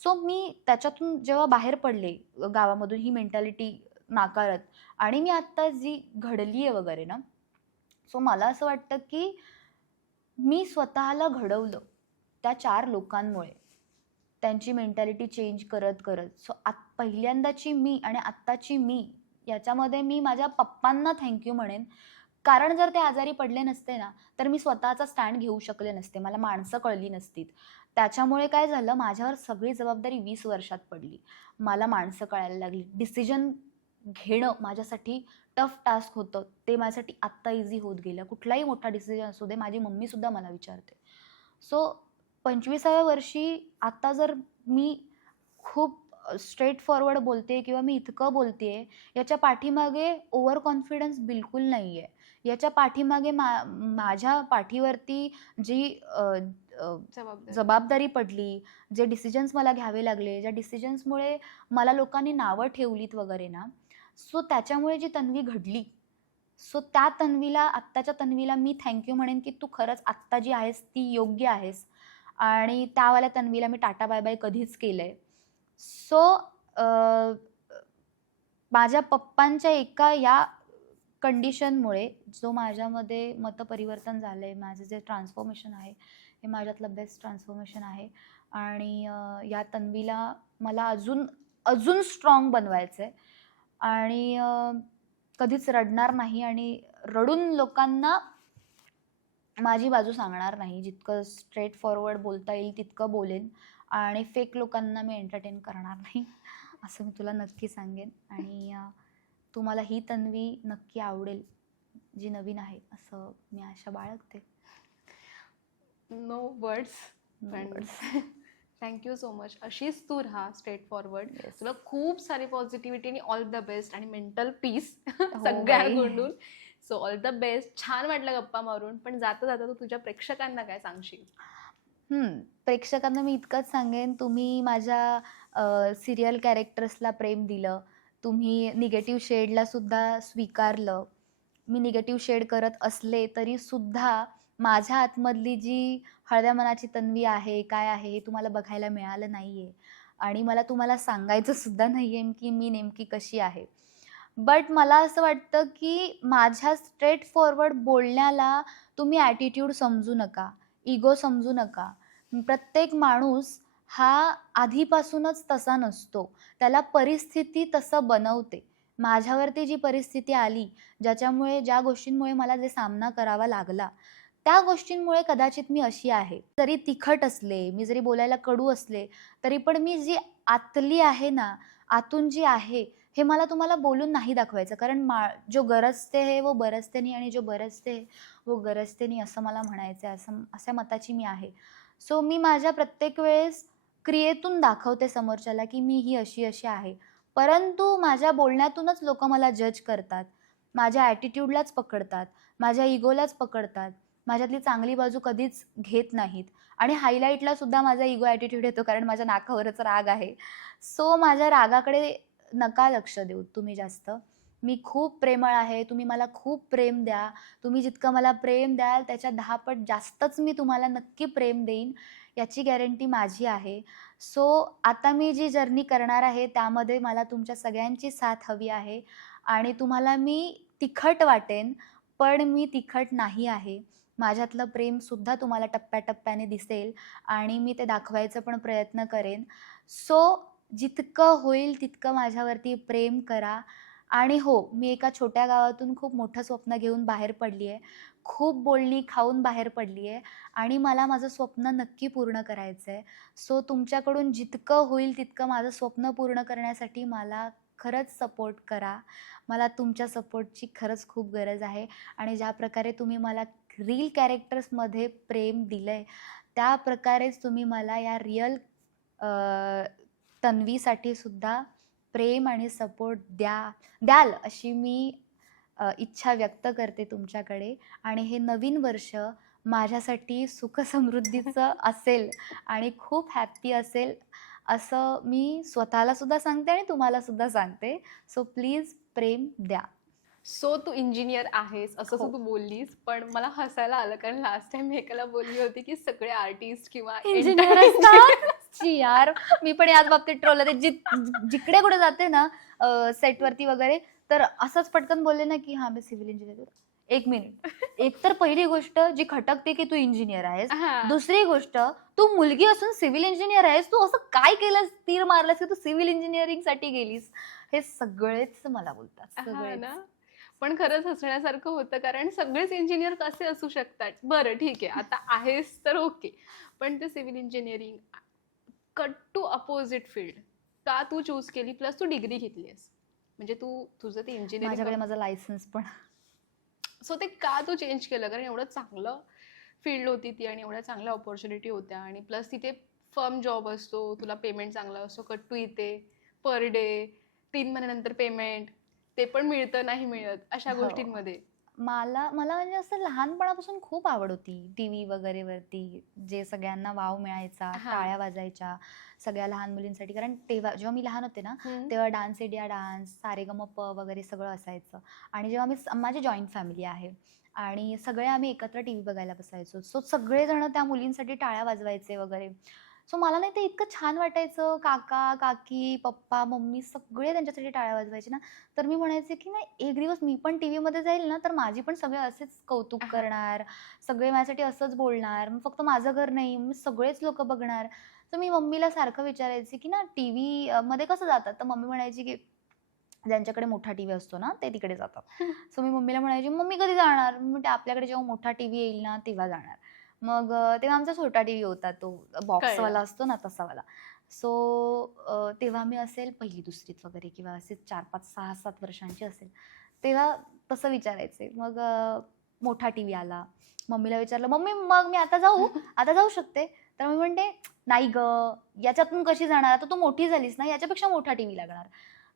सो मी त्याच्यातून जेव्हा बाहेर पडले, गावामधून ही मेंटॅलिटी नाकारत, आणि मी आता जी घडलीये वगैरे ना, सो मला असं वाटतं की मी स्वतःला घडवलं त्या 4 लोकांमुळे. त्यांची मेंटॅलिटी चेंज करत करत. सो पहिल्यांदाची मी आणि आत्ताची मी याच्यामध्ये मी माझ्या पप्पांना थँक्यू म्हणेन. कारण जर ते आजारी पडले नसते ना, तर मी स्वतःचा स्टँड घेऊ शकले नसते. मला माणसं कळली नसतीत. त्याच्यामुळे काय झालं, माझ्यावर सगळी जबाबदारी 20 वर्षात पडली. मला माणसं कळायला लागली. डिसिजन घेणं माझ्यासाठी टफ टास्क होतं. ते माझ्यासाठी आत्ता इझी होत गेलं. कुठलाही मोठा डिसिजन असू दे, माझी मम्मीसुद्धा मला विचारते. सो 25व्या वर्षी आता जर मी खूप स्ट्रेट फॉरवर्ड बोलते किंवा मी इतकं बोलतेय, याच्या पाठीमागे ओव्हर कॉन्फिडन्स बिलकुल नाहीये. याच्या पाठीमागे माझ्या पाठीवरती जी जबाबदारी पडली, जे डिसिजन्स मला घ्यावे लागले, ज्या डिसिजन्समुळे मला लोकांनी नावं ठेवलीत वगैरे ना, सो त्याच्यामुळे जी तन्वी घडली, सो त्या तन्वीला, आत्ताच्या तन्वीला मी थँक्यू म्हणेन की तू खरंच आत्ता जी आहेस ती योग्य आहेस. आणि त्यावाल्या तन्वीला मी टाटा बाय बाय कधीच केलंय. सो माझ्या पप्पांच्या एका या कंडिशनमुळे जो माझ्यामध्ये मतपरिवर्तन झालंय, माझं जे ट्रान्सफॉर्मेशन आहे, हे माझ्यातलं बेस्ट ट्रान्सफॉर्मेशन आहे. आणि या तन्वीला मला अजून अजून स्ट्रॉंग बनवायचंय आणि कधीच रडणार नाही आणि रडून लोकांना माझी बाजू सांगणार नाही. जितकं स्ट्रेट फॉरवर्ड बोलता येईल तितकं बोलेन आणि फेक लोकांना मी एंटरटेन करणार नाही, असं मी तुला नक्की सांगेन. आणि तुम्हाला ही तन्वी नक्की आवडेल जी नवीन आहे, असं मी आशा बाळगते. No words. Thank you so much. अशीच तू राहा स्ट्रेट फॉरवर्ड. तुला खूप सारी पॉझिटिव्हिटी आणि ऑल द बेस्ट आणि मेंटल पीस सगळ्यांकडून. So all the best. छान वाटलं गप्पा मारून. पण जाता जाता तू तुझ्या प्रेक्षकांना काय सांगशील? प्रेक्षकांना मी इतकंच सांगेन, तुम्ही माझ्या सिरियल कॅरेक्टर्सला प्रेम दिलं, तुम्ही निगेटिव्ह शेडला सुद्धा स्वीकारलं. मी निगेटिव्ह शेड करत असले तरी सुद्धा माझ्या आतमधली जी हळव्या मनाची तन्वी आहे, काय आहे हे तुम्हाला बघायला मिळालं नाहीये आणि मला तुम्हाला सांगायचं सुद्धा नाहीये की मी नेमकी कशी आहे. बट मला असं वाटतं की माझ्या स्ट्रेट फॉरवर्ड बोलण्याला तुम्ही ॲटिट्यूड समजू नका, इगो समजू नका. प्रत्येक माणूस हा आधीपासूनच तसा नसतो. त्याला परिस्थिती तसं बनवते. माझ्यावरती जी परिस्थिती आली, ज्या गोष्टींमुळे मला जे सामना करावा लागला, त्या गोष्टींमुळे कदाचित मी अशी आहे. जरी तिखट असले, मी जरी बोलायला कडू असले, तरी पण मी जी आतली आहे ना, आतून जी आहे, हे मला तुम्हाला बोलून नाही दाखवायचं. कारण जो गरजते है वो बरसते नहीं आणि जो बरसते है वो गरजते नहीं असं मला म्हणायचं आहे. अशा मताची मी आहे. सो मी माझ्या प्रत्येक वेळेस क्रियेतून दाखवते समोरच्याला की मी ही अशी आहे. परंतु माझ्या बोलण्यातूनच लोकं मला जज करतात. माझ्या ॲटिट्यूडलाच पकडतात, माझ्या इगोलाच पकडतात. माझ्यातली चांगली बाजू कधीच घेत नाहीत आणि हायलाईटला सुद्धा माझा इगो ॲटिट्यूड येतो कारण माझ्या नाकावरच राग आहे. सो माझ्या रागाकडे नका लक्ष देऊ तुम्ही जास्त. मी खूप प्रेमळ आहे. तुम्ही मला खूप प्रेम द्या. तुम्ही जितकं मला प्रेम द्याल त्याच्या 10 पट जास्तच मी तुम्हाला नक्की प्रेम देईन, याची गॅरंटी माझी आहे. सो आता मी जी जर्नी करणार आहे त्यामध्ये मला तुमच्या सगळ्यांची साथ हवी आहे आणि तुम्हाला मी तिखट वाटेन, पण मी तिखट नाही आहे. माझ्यातलं प्रेमसुद्धा तुम्हाला टप्प्याटप्प्याने दिसेल आणि मी ते दाखवायचा पण प्रयत्न करेन. सो जितकं होईल तितकं माझ्यावरती प्रेम करा आणि हो, मी एका छोट्या गावातून खूप मोठं स्वप्न घेऊन बाहेर पडली आहे. खूप बोलणी खाऊन बाहेर पडली आहे आणि मला माझं स्वप्न नक्की पूर्ण करायचं आहे. सो तुमच्याकडून जितकं होईल तितकं माझं स्वप्न पूर्ण करण्यासाठी मला खरंच सपोर्ट करा. मला तुमच्या सपोर्टची खरंच खूप गरज आहे आणि ज्या प्रकारे तुम्ही मला रील कॅरेक्टर्समध्ये प्रेम दिलंय, त्या प्रकारेच तुम्ही मला या रिअल तन्वीसाठी सुद्धा प्रेम आणि सपोर्ट द्याल अशी मी इच्छा व्यक्त करते तुमच्याकडे आणि हे नवीन वर्ष माझ्यासाठी सुखसमृद्धीचं असेल आणि खूप हॅपी असेल असं मी स्वतःला सुद्धा सांगते आणि तुम्हाला सुद्धा सांगते. सो प्लीज प्रेम द्या. सो तू इंजिनियर आहेस असं हो. तू बोललीस, पण मला हसायला आलं कारण लास्ट टाइम मी एकाला बोलली होती की सगळे आर्टिस्ट किंवा इंजिनियर असतात. ची यार, मी पण याच बाबतीत ट्रोल होते. जिकडे कुठे जाते ना सेटवरती वगैरे, तर असंच पटकन बोलले ना की हां मी सिव्हिल इंजिनियर. 1 मिनिट. एक तर पहिली गोष्ट जी खटकते की तू इंजिनियर आहेस. दुसरी गोष्ट, तू मुलगी असून सिव्हिल इंजिनियर आहेस. तू असं काय केलंस, तीर मारलंस की तू सिव्हिल इंजिनिअरिंग साठी गेलीस? हे सगळेच मला बोलतात. सगळेच. ना, पण खरंच हसण्यासारखं होतं कारण सगळेच इंजिनियर कसे असू शकतात. बरं ठीक आहे, आता आहेस तर ओके, पण ते civil engineering cut to opposite field का तू चूज केली? प्लस तू डिग्री घेतलीस, म्हणजे तुझं ते माझ्याकडे इंजिनिअरिंग, माझं लायसन्स पण. सो ते का तू चेंज केलं? कारण एवढं चांगलं फील्ड होती ती आणि एवढ्या चांगल्या ऑपॉर्च्युनिटी होत्या आणि प्लस तिथे फर्म जॉब असतो, तुला पेमेंट चांगला असतो. कट टू इथे पर डे 3 महिन्यानंतर पेमेंट, ते पण मिळतं नाही मिळत अशा हो. गोष्टींमध्ये. मला म्हणजे असं लहानपणापासून खूप आवड होती टीव्ही वगैरे वरती जे सगळ्यांना वाव मिळायचा, टाळ्या वाजायच्या सगळ्या लहान मुलींसाठी. कारण तेव्हा जेव्हा मी लहान होते ना, तेव्हा डान्स इंडिया डान्स, सारेगमप वगैरे सगळं असायचं. आणि जेव्हा माझी जॉईंट फॅमिली आहे आणि सगळे आम्ही एकत्र टीव्ही बघायला बसायचो. सो सगळेजण त्या मुलींसाठी टाळ्या वाजवायचे वगैरे. सो मला नाही ते इतकं छान वाटायचं. काका, काकी, पप्पा, मम्मी सगळे त्यांच्यासाठी टाळ्या वाजवायचे ना. तर मी म्हणायचे की नाही, एक दिवस मी पण टीव्हीमध्ये जाईल ना, तर माझी पण सगळे असेच कौतुक करणार, सगळे माझ्यासाठी असंच बोलणार. मग फक्त माझं घर नाही, मग सगळेच लोक बघणार. तर मी मम्मीला सारखं विचारायचे की ना टीव्ही मध्ये कसं जातात? तर मम्मी म्हणायची की ज्यांच्याकडे मोठा टीव्ही असतो ना ते तिकडे जातात. सो मी मम्मीला म्हणायची, मम्मी कधी जाणार? म्हणते आपल्याकडे जेव्हा मोठा टीव्ही येईल ना तेव्हा जाणार. मग तेव्हा आमचा छोटा टीव्ही होता, तो बॉक्सवाला असतो ना तसावाला. सो तेव्हा मी असेल पहिली दुसरीत वगैरे किंवा असे 4-5, 6-7 वर्षांची असेल. तेव्हा तसं विचारायचे. मग मोठा टीव्ही आला. मम्मीला विचारलं, मम्मी मग मी आता जाऊ? आता जाऊ शकते? तर मी म्हणते, नाही गं, याच्यातून कशी जाणार? आता तू मोठी झालीस ना, याच्यापेक्षा मोठा टीव्ही लागणार.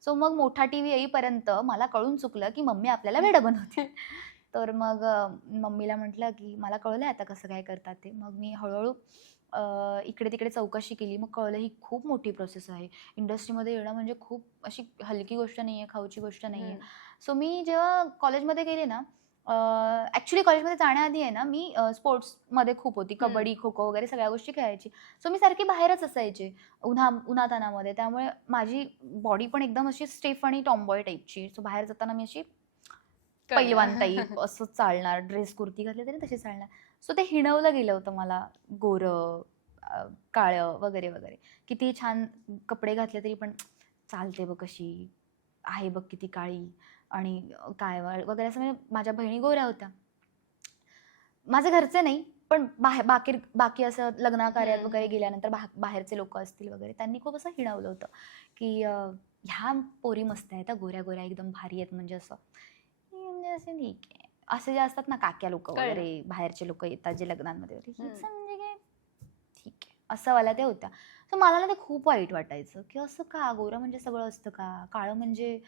सो मग मोठा टीव्ही येईपर्यंत मला कळून चुकलं की मम्मी आपल्याला वेडं बनवते. तर मग मम्मीला म्हटलं की मला कळलंय आता कसं काय करतात ते. मग मी हळूहळू इकडे तिकडे चौकशी केली, मग कळलं ही खूप मोठी प्रोसेस आहे. इंडस्ट्रीमध्ये येणं म्हणजे खूप अशी हलकी गोष्ट नाही आहे, खाऊची गोष्ट नाही आहे. सो मी जेव्हा कॉलेजमध्ये गेले ना, ॲक्च्युली कॉलेजमध्ये जाण्याआधी आहे ना, मी स्पोर्ट्समध्ये खूप होती. कबड्डी, खो-खो वगैरे सगळ्या गोष्टी खेळायची. सो मी सारखी बाहेरच असायचे उन्हातान्हामध्ये. त्यामुळे माझी बॉडी पण एकदम अशी स्टिफ आणि टॉमबॉय टाईपची. सो बाहेर जाताना मी अशी पैलवान टाईप असं चालणार, ड्रेस कुर्ती घातली तरी तशी चालणार. सो ते हिणवलं गेलं होतं मला, गोरं, काळं वगैरे वगैरे. किती छान कपडे घातले तरी पण चालते बघ कशी, आहे बघ किती काळी आणि काय वगैरे असं. म्हणजे माझ्या बहिणी गोऱ्या होत्या. माझे घरचे नाही, पण बाकी असं लग्नाकार्यात वगैरे गेल्यानंतर बाहेरचे लोक असतील वगैरे, त्यांनी खूप असं हिणवलं होतं की ह्या पोरी मस्त आहेत, गोऱ्या गोऱ्या एकदम भारी आहेत. म्हणजे असं म्हणजे असे ठीक आहे, असे जे असतात ना काक्या लोक वगैरे, बाहेरचे लोक येतात जे लग्नांमध्ये वगैरे, म्हणजे काय ठीक आहे असं वाला ते होत्या. तर मला ना ते खूप वाईट वाटायचं की असं का, गोरं म्हणजे सगळं असतं का, काळं म्हणजे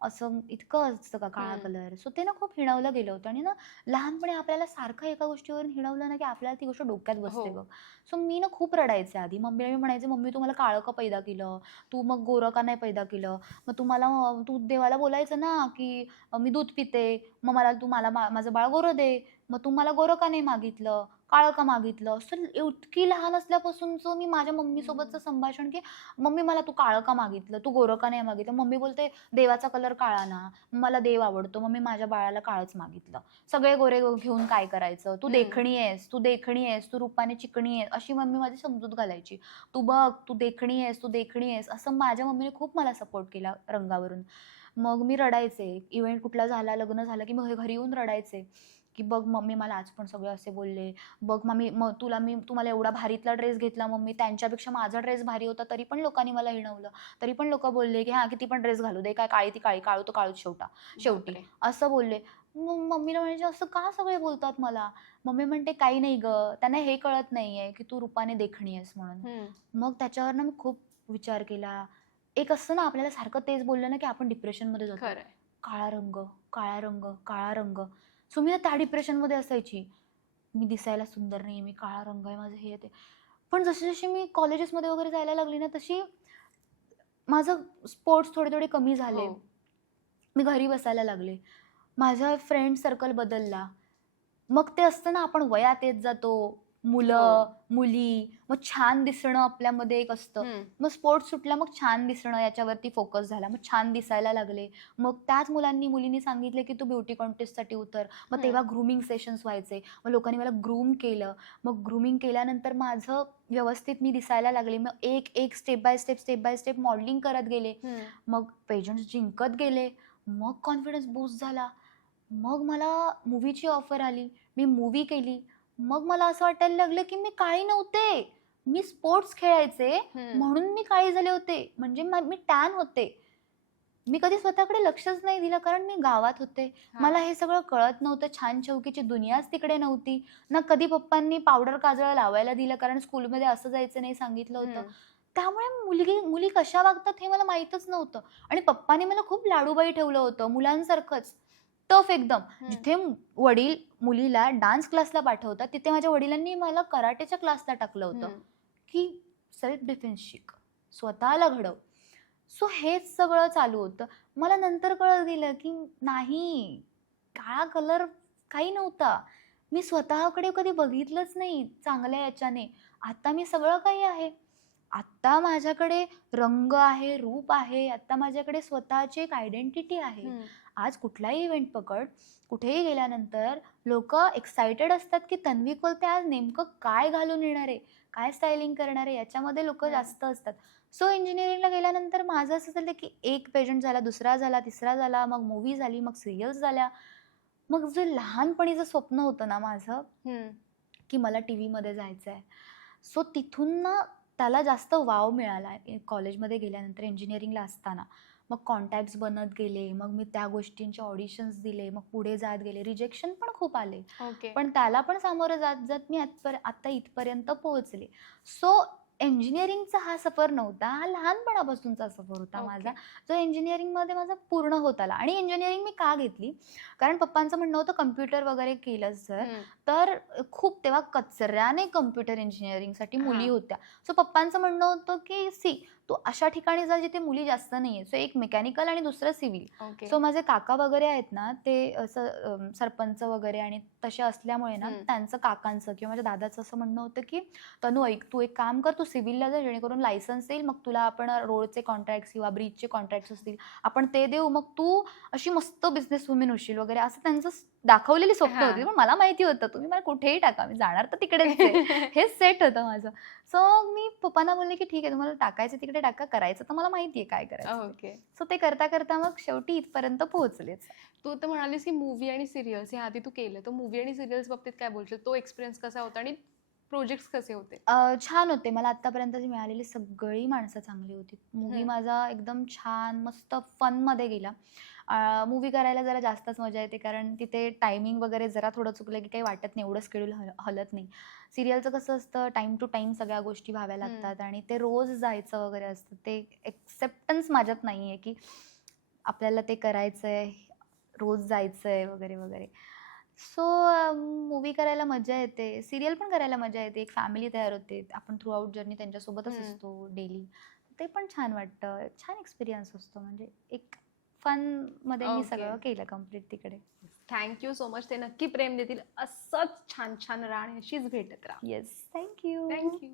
असं इतकं असतं का, काळा कलर. सो ते ना खूप हिणवलं गेलं होतं. आणि ना लहानपणी आपल्याला सारखं एका गोष्टीवरून हिणवलं ना की आपल्याला ती गोष्ट डोक्यात बसते बघ. सो मी ना खूप रडायचे आधी. मम्मीला मी म्हणायचे, मम्मी तू मला काळं का पैदा केलं, तू मग गोरं का नाही पैदा केलं. मग तू देवाला बोलायचं ना की मी दूध पिते, मग मला माझं बाळ गोरं दे. मग तू मला गोरं का नाही मागितलं, काळं का मागितलं. असं इतकी लहान असल्यापासूनचं मी माझ्या मम्मीसोबतचं संभाषण की मम्मी मला तू काळं का मागितलं, तू गोरं का नाही मागितलं. मम्मी बोलते देवाचा कलर काळा ना, मला देव आवडतो, मग मी माझ्या बाळाला काळच मागितलं. सगळे गोरे घेऊन काय करायचं, तू देखणी आहेस, तू रूपाने चिकणी आहेस, अशी मम्मी माझी समजूत घालायची. तू बघ, तू देखणी आहेस, असं माझ्या मम्मीने खूप मला सपोर्ट केला रंगावरून. मग मी रडायचे, इव्हेंट कुठला झाला, लग्न झालं की मग घरी येऊन रडायचे की बघ मम्मी मला आज पण सगळे असे बोलले, बघ मम्मी मग तुम्हाला एवढा भारीतला ड्रेस घेतला मम्मी, त्यांच्यापेक्षा माझा ड्रेस भारी होता तरी पण लोकांनी मला हिणवलं, तरी पण लोक बोलले की हा किती पण ड्रेस घालू दे, काय काळी ती काळी, काळू तो काळूच शेवटी असं बोलले. मग मम्मीला म्हणजे असं का सगळे बोलतात मला. मम्मी म्हणते काही नाही ग, त्यांना हे कळत नाहीये की तू रूपाने देखणी आहेस म्हणून. मग त्याच्यावर ना मी खूप विचार केला. एक असतं ना आपल्याला सारखं तेच बोललं ना की आपण डिप्रेशनमध्ये जातो. काळा रंग, काळा रंग, काळा रंग. सो मी त्या डिप्रेशनमध्ये असायची. मी दिसायला सुंदर नाही, मी काळा रंग आहे, माझं हे ते. पण जशी जशी मी कॉलेजेसमध्ये वगैरे जायला लागली ना, तशी माझं स्पोर्ट्स थोडे थोडे कमी झाले. मी घरी बसायला लागले. माझा फ्रेंड सर्कल बदलला. मग ते असतं ना आपण वयात येत जातो, मुलं मुली, मग छान दिसणं आपल्यामध्ये एक असतं. मग स्पोर्ट्स सुटला, मग छान दिसणं याच्यावरती फोकस झाला. मग छान दिसायला लागले. मग त्याच मुलींनी सांगितले की तू ब्युटी कॉन्टेस्टसाठी उतर. मग तेव्हा ग्रूमिंग सेशन्स व्हायचे. मग लोकांनी मला ग्रूम केलं. मग ग्रूमिंग केल्यानंतर माझं व्यवस्थित मी दिसायला लागले. मग एक स्टेप बाय स्टेप मॉडेलिंग करत गेले. मग पेजंट्स जिंकत गेले. मग कॉन्फिडन्स बूस्ट झाला. मग मला मूवीची ऑफर आली, मी मूवी केली. मग मला असं वाटायला लागलं की मी काळी नव्हते, मी स्पोर्ट्स खेळायचे म्हणून मी काळी झाले होते. म्हणजे मी टॅन होते. मी कधी स्वतःकडे लक्षच नाही दिलं, कारण मी गावात होते. मला हे सगळं कळत नव्हतं. छान चौकीची दुनियाच तिकडे नव्हती ना. कधी पप्पांनी पावडर काजळ लावायला दिलं, कारण स्कूलमध्ये असं जायचं नाही सांगितलं होतं. त्यामुळे मुली कशा वागतात हे मला माहीतच नव्हतं. आणि पप्पाने मला खूप लाडूबाई ठेवलं होतं, मुलांसारखंच टफ एकदम. जिथे वडील मुलीला डान्स क्लासला पाठवतात, तिथे माझ्या वडिलांनी मला कराटेच्या क्लासला टाकलं होतं की सेल्फ डिफेन्स शिक, स्वतःला घडव. सो हेच सगळं चालू होतं. मला नंतर कळत गेलं की नाही, काळा कलर काही नव्हता. मी स्वतःकडे कधी बघितलंच नाही चांगल्या याच्याने. आता मी सगळं काही आहे. आता माझ्याकडे रंग आहे, रूप आहे. आता माझ्याकडे स्वतःची एक आयडेंटिटी आहे. आज कुठलाही इव्हेंट पकड, कुठेही गेल्यानंतर लोक एक्साइटेड असतात की तन्वी कोलते आज नेमकं काय घालून येणार आहे, काय स्टायलिंग करणार आहे, याच्यामध्ये लोक जास्त असतात. सो इंजिनिअरिंगला गेल्यानंतर माझं असं झालं की एक पेजंट झाला, दुसरा झाला, तिसरा झाला, मग मूवी झाली, मग सिरियल्स झाल्या. मग जे लहानपणीचं स्वप्न होतं ना माझं की मला टीव्हीमध्ये जायचं आहे, सो तिथून ना त्याला जास्त वाव मिळाला कॉलेजमध्ये गेल्यानंतर. इंजिनिअरिंगला असताना मग कॉन्टॅक्ट्स बनत गेले. मग मी त्या गोष्टींचे ऑडिशन्स दिले. मग पुढे जात गेले. रिजेक्शन पण खूप आले, पण त्याला पण सामोरं जात जात मी आता इथपर्यंत पोहोचले. सो इंजिनिअरिंगचा हा सफर नव्हता, हा लहानपणापासूनचा सफर होता Okay. माझा, जो इंजिनिअरिंगमध्ये माझा पूर्ण होत आला. आणि इंजिनिअरिंग मी का घेतली, कारण पप्पांचं म्हणणं होतं कम्प्युटर वगैरे केलं तर खूप तेव्हा कचऱ्याने कम्प्युटर इंजिनिअरिंगसाठी मुली हां. होत्या. सो पप्पांचं म्हणणं होतं की तू अशा ठिकाणी जा जिथे मुली जास्त नाहीये. सो एक मेकॅनिकल आणि दुसरं सिव्हिल. ओके. सो माझे काका वगैरे आहेत ना, ते असं सरपंच वगैरे आणि तसे असल्यामुळे ना, त्यांचं काकांचं किंवा माझ्या दादाचं असं म्हणणं होतं की तनू ऐक, तू एक काम कर, तू सिव्हिलला जा, जेणेकरून लायसन्स येईल, मग तुला आपण रोडचे कॉन्ट्रॅक्ट्स किंवा ब्रिजचे कॉन्ट्रॅक्ट्स असतील आपण ते देऊ, मग तू अशी मस्त बिझनेस वुमेन होशील वगैरे, असं त्यांचं दाखवलेली स्वप्न होती. हां. पण मला माहिती होतं तुम्ही मला कुठेही टाका, मी जाणार तर तिकडेच आहे. हे सेट होतं माझं. सो मी पप्पांना बोलले की ठीक आहे, तुम्हाला टाकायचं तिकडे टाका, करायचं तर मला माहिती आहे काय करायचं. ओके. सो ते करता करता मग शेवटी इथपर्यंत पोहोचलेच. तू तर म्हणालीस की मूव्ही आणि सिरियल्स हे आधी तू केलं, तर मूव्ही आणि सिरियल्स बाबतीत काय बोलशील? तो एक्सपिरियन्स कसा होता आणि प्रोजेक्ट्स कसे होते? छान होते. मला आत्तापर्यंतची मिळालेली सगळी माणसं चांगली होती. मूव्ही माझा एकदम छान मस्त फनमध्ये गेला. मूव्ही करायला जरा जास्तच मजा येते, कारण तिथे टायमिंग वगैरे जरा थोडं चुकलं की काही वाटत नाही, एवढं शेड्यूल हलत नाही. सिरियलचं कसं असतं, टाईम टू टाईम सगळ्या गोष्टी व्हाव्या लागतात आणि ते रोज जायचं वगैरे असतं. ते एक्सेप्टन्स माझ्यात नाही आहे की आपल्याला ते करायचंय, रोज जायचंय वगैरे, वगैरे. सो मूव्ही करायला मजा येते, सीरियल पण करायला मजा येते. एक फॅमिली तयार होते. आपण थ्रू आउट जर्नी त्यांच्यासोबतच असतो डेली. ते पण छान वाटतं. छान एक्सपिरियन्स असतो. म्हणजे एक फनमध्ये मी ओके. सगळं केलं कंप्लीट तिकडे. Thank so much. ते नक्की प्रेम देतील. असंच छान छान राहा आणि अशीच भेटत राहा. Yes, thank you. थँक